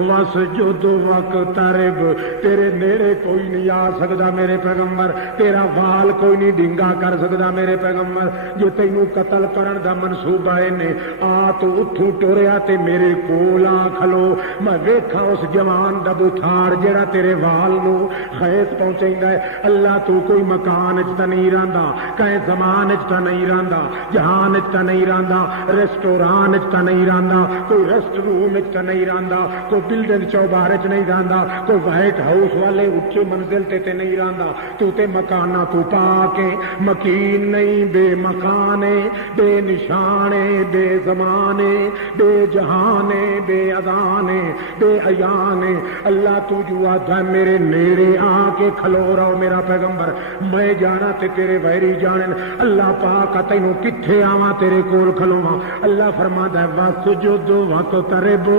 وسجد وقترب تیرے نیڑے کوئی نہیں آ سکتا میرے پیغمبر تیرا وال کوئی نہیں ڈنگا کر سکتا میرے پیغمبر جو تینوں قتل کرن دا منصوبہ ہے آ تو اتھوں ٹوریا تے میرے کول آ کھلو میں ویکھا اس جوان دا بتھاڑ جڑا تیرے وال نو خیس پہنچیندا ہے اللہ تو کوئی مکان وچ تے نہیں رہندا کہیں زمان وچ تے نہیں رہندا جہان وچ تے نہیں رہندا ریسٹوران وچ تے نہیں رہندا کوئی ریسٹ روم وچ نہیں رہندا کوئی بلڈنگ چوبار وچ نہیں رہندا کوئی وائٹ ہاؤس والے اونچی منزل تے نہیں رہندا تو تے مکانہ تو پا کے مکین نہیں بے مکانے بے نشانے بے زمانے بے جہانے بے اذانے بے ایانے اللہ تو جو آتا ہے میرے نیڑے آ کے کھلو رہو میرا پیغمبر میں جانا تے تیرے ویری جانن اللہ پاک تینوں کتھے آواں تیرے کول کھلواں اللہ فرماتا ہے وسجد وقترب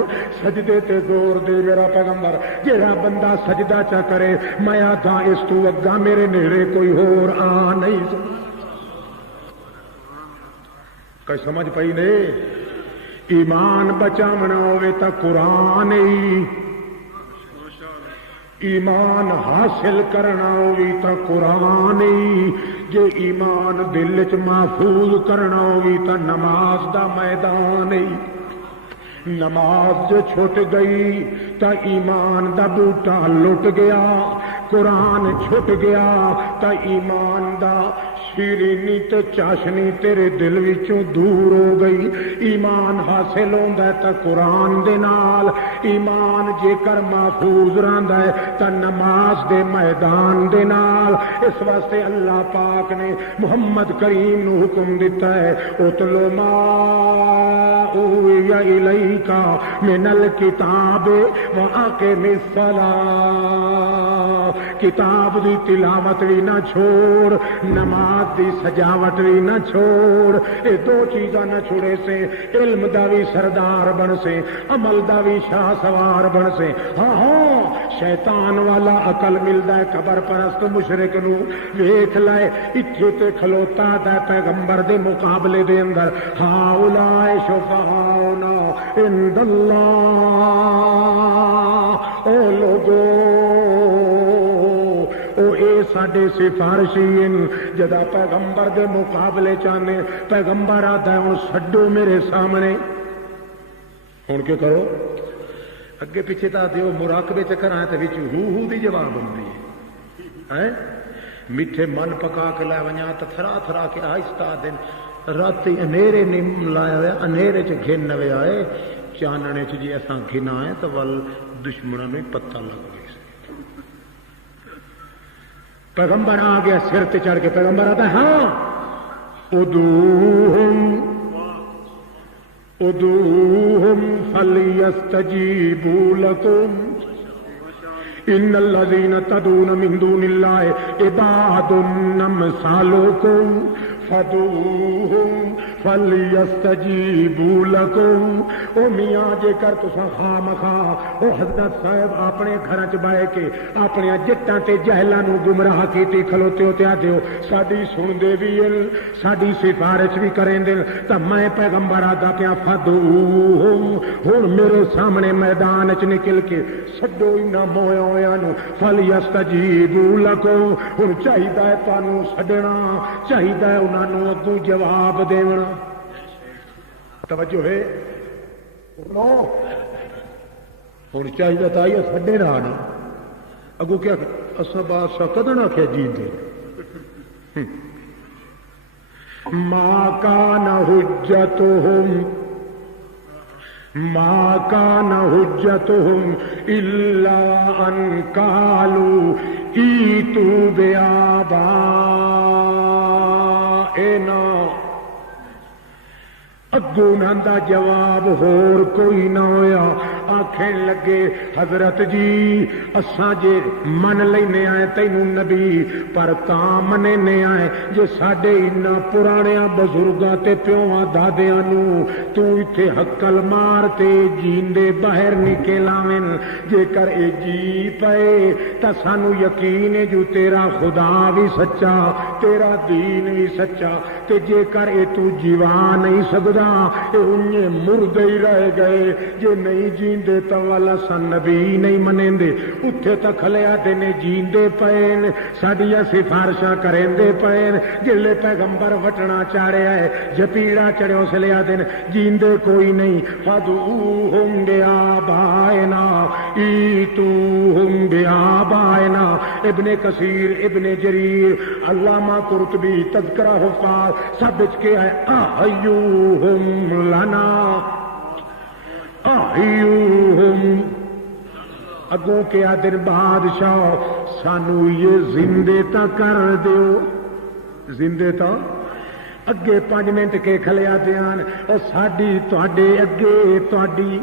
سجدے تے زور دے میرا پیغمبر جیڑا بندہ سجدہ چا کرے میں آدھا اس تو اگا میرے نیڑے کوئی ہور آ نہیں کوئی سمجھ پئی نے ایمان بچاونا ہوئے تا قرآن ہی ایمان حاصل کرنا ہوئی تا قرآن ہی جو ایمان دل چ محفوظ کرنا ہوئی تا نماز دا میدان ہی نماز جو چھٹ گئی تا ایمان دا بوٹا لٹ گیا، قرآن چھٹ گیا تا ایمان دا شیرینی تے چاشنی تیرے دل وچوں دور ہو گئی۔ ایمان حاصل ہوندا ہے تا قرآن دے نال، ایمان جے کر محفوظ رہندا ہے تا نماز دے میدان دے نال۔ اس واسطے اللہ پاک نے محمد کریم نو حکم دیتا ہے اتلو ما اوحی الیک من الکتاب واقم الصلاۃ، کتاب دی تلاوت بھی نہ چھوڑ، نماز دی سجاوٹ بھی نہ چھوڑ، یہ دو چیزاں نہ چھوڑے سے علم دا بھی سردار بن سے، عمل دا بھی شاہ سوار بن سے۔ ہاں ہاں شیطان والا عقل ملدا ہے قبر پرست مشرک نو، ویکھ لے اتھے تے کھلوتا ہے پیغمبر دے مقابلے دے اندر، ہاں اولائے شفاعنا عند اللہ، او لوگو او اے ساڈے سفارشی جدا پیغمبر دے مقابلے چاہنے، پیغمبر آتا ہے ہوں سڈو میرے سامنے، ہوں کیا کرو اگے پیچھے تا دیو مراقبے چکر آئے تو بچ ہو دی جواب ہوندی ہے، میٹھے من پکا کے لے ونجا تو تھرا تھرا کے آہستہ دن رات انیرے نہیں لایا ہوا، انیرے چ گھن نوے آئے، چاننے چ جی اساں گھن آئے تو ول دشمنوں نے پتہ لگ گئی۔ پیغمبر آ گیا سر تے چڑھ کے، پیغمبر آتا ہے ہاں ادعوہم فلیستجیبوا لکم ان الذین تدعون من دون اللہ عباد امثالکم فدعوہم فلیستجیبوا لکم۔ او میاں جے کر تساں خواہ مخواہ او حضرت صاحب اپنے گھر چ بہ کے اپنی جٹاں تے جہلاں نو گمراہ کیتی کھلوتے ہو تے آدے ہو ساڈی سن دے بھی ساڈی سفارش بھی کریں دے، تا میں پیغمبر آدا پیا فدعوہم، ہن میرے سامنے میدان چ نکل کے سڈو انہاں مویا ہویاں نو فلیستجیبوا لکم۔ ہن چاہیدا ہے تانوں سڈنا، چاہیدا ہے انہاں نو اگوں جواب دینا۔ توجہ ہے ہوں چاہیے تو آئیے سڈے نہ آنا اگو کیا اصا بادشاہ کدو نہ آخیا جی دے ماں کان حجتہم ما کان حجتہم الا ان قالوا ایتوا بآبائنا، اگوں انہاں دا جواب ہور کوئی نہ ہویا، آکھن لگے حضرت جی اساں جے من لینے آئے تینوں نبی پر تاں مننے آئے جے ساڈے انہاں پرانیاں بزرگاں تے پیواں دادیاں نو تو ایتھے حقل مار تے جیندے باہر نکل آویں، جے کر اے جی پئے تاں سانو یقین ہے جو تیرا خدا بھی سچا تیرا دین بھی سچا، تے جے کر اے تو جیوا نہیں سکدا اے انہیں مردے ہی رہ گئے، جے نہیں جیندے تا والا سن نبی نہیں منیندے، اتھے تک لیا دینے جیندے پین ساڈیاں سفارشاں کریندے پین، جلے پیغمبر وٹنا چاڑے آئے جپیڑا چڑھے اس لیا دین جیندے کوئی نہیں۔ فدعوہم بآبائنا ایتوہم بآبائنا، ابن کثیر ابن جریر علامہ قرطبی تذکرہ حفاظ سب بچ کے آئے احیوہم لنا احیوہم، اگوں کیا دن بادشاہ سانو یہ زندے تا کر دیو، زندے تا اگے 5 منٹ کے کھلیا دیان اور ساڈی تواڈے اگے تواڈی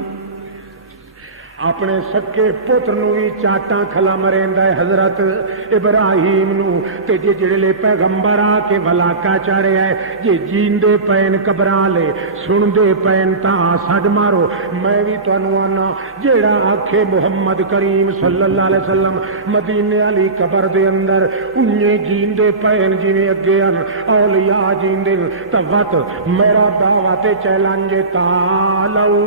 اپنے سکے پتر نو بھی چاٹاں کھلا مریندا ہے حضرت ابراہیم نو، تے جے جڑے پیغمبر آ کے ولاکا چاڑے آئے جے جیندے پین قبراں لے سندے پین تاں سڈ مارو۔ میں بھی تانوں آنا جیڑا آکھے محمد کریم صلی اللہ علیہ وسلم مدینے والی قبر دے اندر انہیں جیندے پین جویں اگے ان اولیاء جیندے تاں وت میرا دعوت چیلنج تعالو،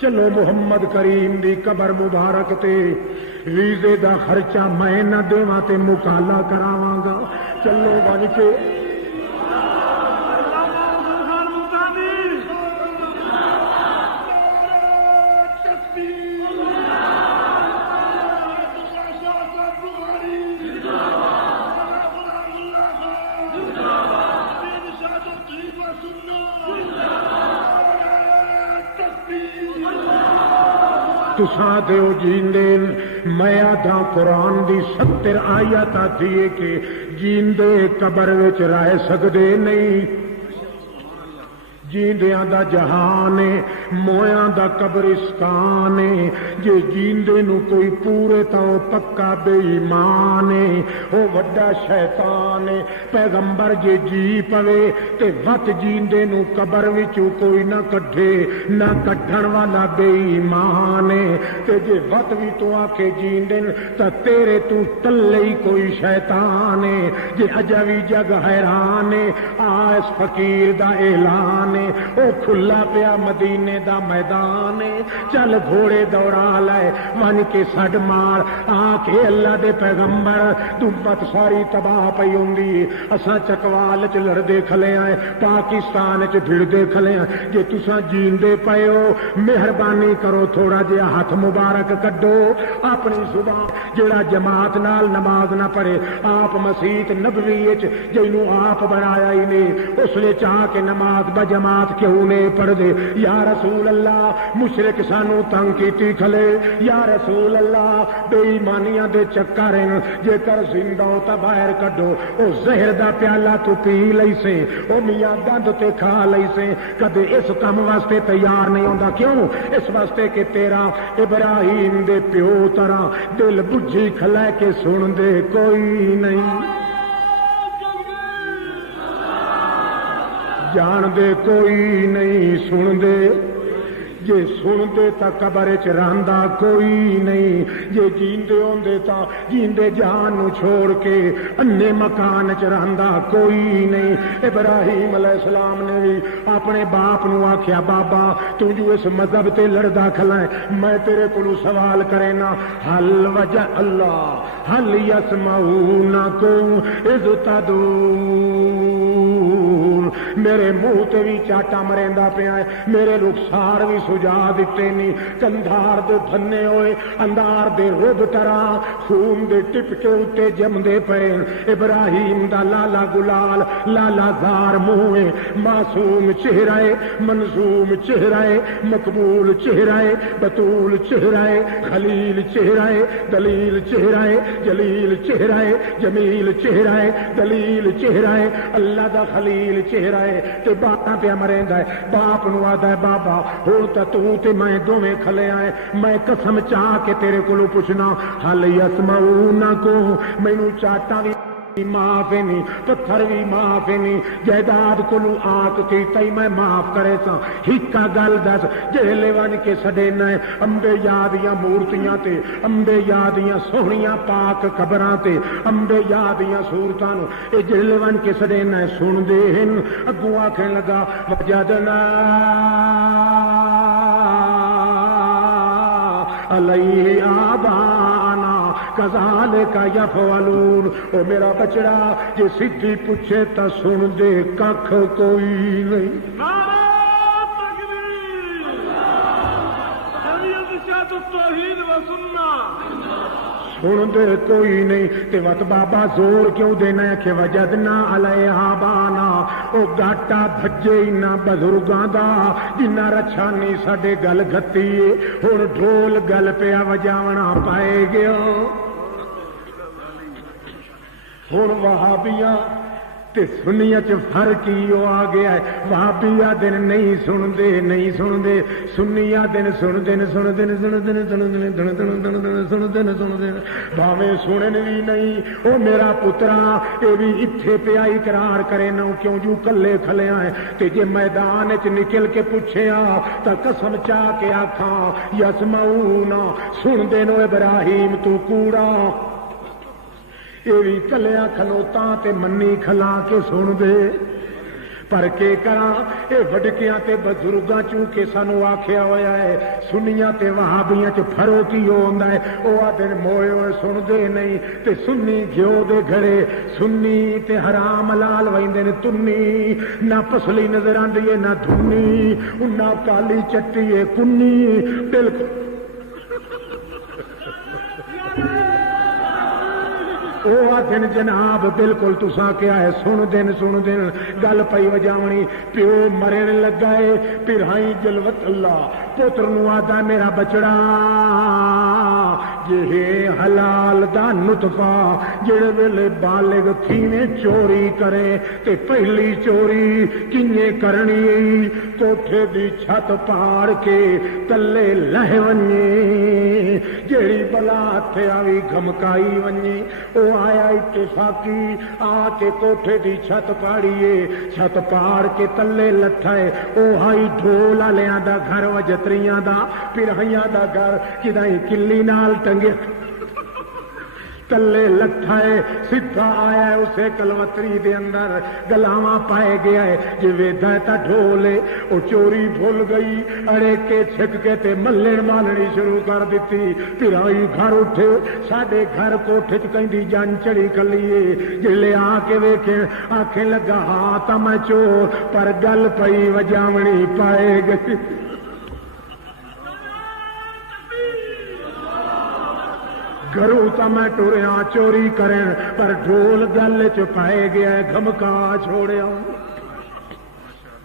چلو محمد کریم دی قبر مبارک تے ویزے دا خرچہ میں نہ دیواں تے مکالا کراواں گا، چلو بن کے تساں تے او جیندے میں آدھا قرآن دی 70 آیت آتی ہے کہ جیندے قبر وچ رہ سکدے نہیں جیندیاں دا جہان ہے مویاں دا قبرستان ہے جے جیندے نو کوئی پورے تو پکا بے ایمان ہے او وڈا شیطان ہے پیغمبر جے جی پوے تے وت جیندے نو قبر وچوں کوئی نہ کڈھے نہ کڈھن والا بے ایمان ہے تے جے وت وی تو آکھے جیندے تے تیرے تو تلے ہی کوئی شیطان ہے جے اجا وی جگ حیران ہے اس فقیر دا اعلان او کھلا پیا مدینے دا میدان چل گھوڑے دوڑا لائے من کے سڈ مار آ کے اللہ دے پیغمبر دمت ساری تباہ پئی ہوندی اساں چکوال چ لڑدے کھلے آئے پاکستان چ بھڑدے کھلے آئے جے تساں جیندے پئے ہو مہربانی کرو تھوڑا جہا ہاتھ مبارک کڈو اپنی زبان جڑا جماعت نال نماز نہ پڑھے آپ مسیت نبوی وچ جینوں آپ بنایا ہی نہیں اس نے چاہ کے نماز بجماعت کیوں نہیں پڑھ دے یا رسول اللہ مشرک سانو تنگ کیتی کھلے یا رسول اللہ بے ایمانیاں دے چکر جے کر زندہ تا باہر کڈو او زہر دا پیالہ تو پی لئی سے او میاں گند تے کھا لئی سے کدے اس کام واسطے تیار نہیں ہوندا کیوں اس واسطے کہ تیرا ابراہیم دے پیو طرح دل بجھی کھلے کے سن دے کوئی نہیں جان دے کوئی نہیں سن دے جے سن دے تا قبر چ رہندا کوئی نہیں جے جیندے ہوندے تا جیندے جان نو چھوڑ کے انے مکان چ رہندا کوئی نہیں ابراہیم علیہ السلام نے بھی اپنے باپ نو آکھیا بابا تو جو اس مذہب تے لڑدا کھلا ہے میں تیرے کولوں سوال کرے نا حل وجہ اللہ حل یسمعونکم اذ تدعون میرے منہ تے بھی چاٹا مریندا پیا ہے میرے رخسار بھی سجا دیتے نہیں کندھار دے بھنے ہوئے اندار دے رب طرح خون دے ٹپکے اتے جمدے پے ابراہیم دا لالا گلال لالا زار منہ معصوم چہرہ منظوم چہرہ مقبول چہرہ بطول چہرہ خلیل چہرہ دلیل چہرہ جلیل چہرہ جمیل چہرہ دلیل چہرہ اللہ دا خلیل چہرہ تے باپا پہ مریندا ہے باپ نو آدا ہے بابا ہو تو تے میں دوویں کھلے آئے میں قسم چاہ کے تیرے کولوں پوچھنا حل یسمعونکم مینوں چاٹا بھی معاف نہیں پتھر بھی معاف نہیں جائیداد کولوں آک کیتا ہی میں معاف کرے سا ہکا گل دس جہلے ون کے سڈینا امبے یادیاں مورتیاں تے امبے یادیاں سوہنیاں پاک قبراں تے امبے یادیاں صورتاں نو اے جہلے ون کے سڈینا سن دے ہن اگوں آکھن لگا وجدنا علیہ آبانا کذالک یفعلون او میرا بچڑا جے سدھی پوچھے تا سن دے ککھ کوئی نہیں سن دے کوئی نہیں تے وت بابا زور کیوں دینا ہے کہ وجدنا علیہ آبانا او گاٹا بھجے انہاں بزرگاں دا جنہ رچھانی ساڈے گل گھتی ہن ڈھول گل پیا وجاونا پائے گیا ہن وہابیاں تے سنیاں چ فرق ہی آ گیا ہے وہابیا دن نہیں سن دے نہیں سن دے سنیا دن سن دن سن دن سن دن سن دن سن دن سن دن سن دن بھاویں سنن بھی نہیں او میرا پترا اے بھی ایتھے پیا اقرار کرے نو کیوں جو کلے کھلے آئے تے جے میدان وچ نکل کے پوچھیا تا قسم چاہ کے آکھاں یسمعون سن دے نو ابراہیم تو کوڑا یہ بھی کلیا کھلوتا تے منی کھلا کے سن دے پر کے کراں اے وڈکیاں تے بزرگاں چونکہ سانو آکھیا ہویا ہے سنیاں تے وہابیاں چ فرق ہی ہوندا ہے او آدن موئے ہوئے سن دے نہیں تے سنی گھیو دے گھڑے سنی تے حرام حلال ویندے نے تنی نہ پسلی نظر آندی ہے نہ دھنی نہ کالی چٹی ہے کنی بالکل او آدھن جناب بالکل تساں کیا ہے سن دن گل پئی وجاونی پیو مرن لگا ہے پھرائی جلوت اللہ پتر نو آدا میرا بچڑا یہ حلال دا نطفہ جڑے ویلے بالغ تھیویں چوری کرے تے پہلی چوری کنے کرنی کوٹھے دی چھت پاڑ کے تلے لہ ونجے جیڑی بلا ہتھے آوی گھمکائی ونجے او آیا اتفاقی آ کے کوٹھے دی چھت پاڑیے چھت پاڑ کے تلے لٹھائے او ہائی ڈھول والےاں دا گھر وجتریاں دا پھرہیاں دا گھر کدائیں کلی نال ٹنگے تلے لٹھائے سدھا آیا ہے اسے کلوتری دے اندر گلاواں پائے گیا ہے جی ویدھا تا ڈھولے او چوری بھول گئی اڑے کے چھک کے تے ملن مالنی شروع کر دیتی پھر آئی گھر اٹھے ساڈے گھر کوٹھے چ کہندی جان چڑی کلیے جلے آ کے ویکھے آکھیں لگا ہاں تا میں چور پر گل پئی وجاونی پائے گئی گھروں تا میں ٹوریا چوری کرن پر ڈھول گل چ پائے گیا گھمکا چھوڑیا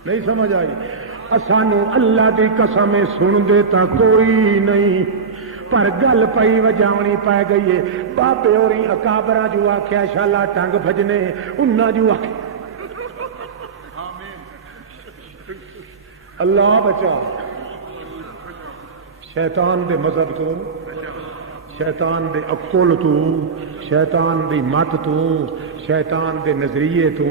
نہیں سمجھ آئی سانو اللہ دی قسم سن دیتا کوئی نہیں پر گل پئی وجاونی پائے گئی ہے بابے ہوری اکابرا جو آخیا شالا ٹنگ بھجنے انہاں جو اللہ بچا شیطان دے مذہب تو شیطان دے عقل تو شیطان دی مت تو شیطان دے نظریے تو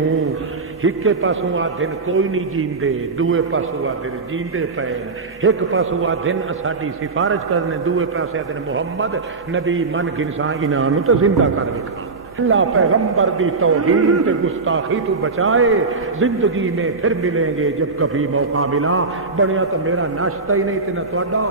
ایک پاسوں آدھن کوئی نہیں جیندے دوے پاسوں آدھن جیندے پے ایک پاسوں آدھن ساڈی سفارش کرنے دوے پاسے آدھن محمد نبی من گنسان انہاں تو زندہ کر وکھا اللہ پیغمبر دی توہین تے گستاخی تو بچائے زندگی میں پھر ملیں گے جب کبھی موقع ملا بنیا تو میرا ناشتہ ہی نہیں تے نہ تہاڈا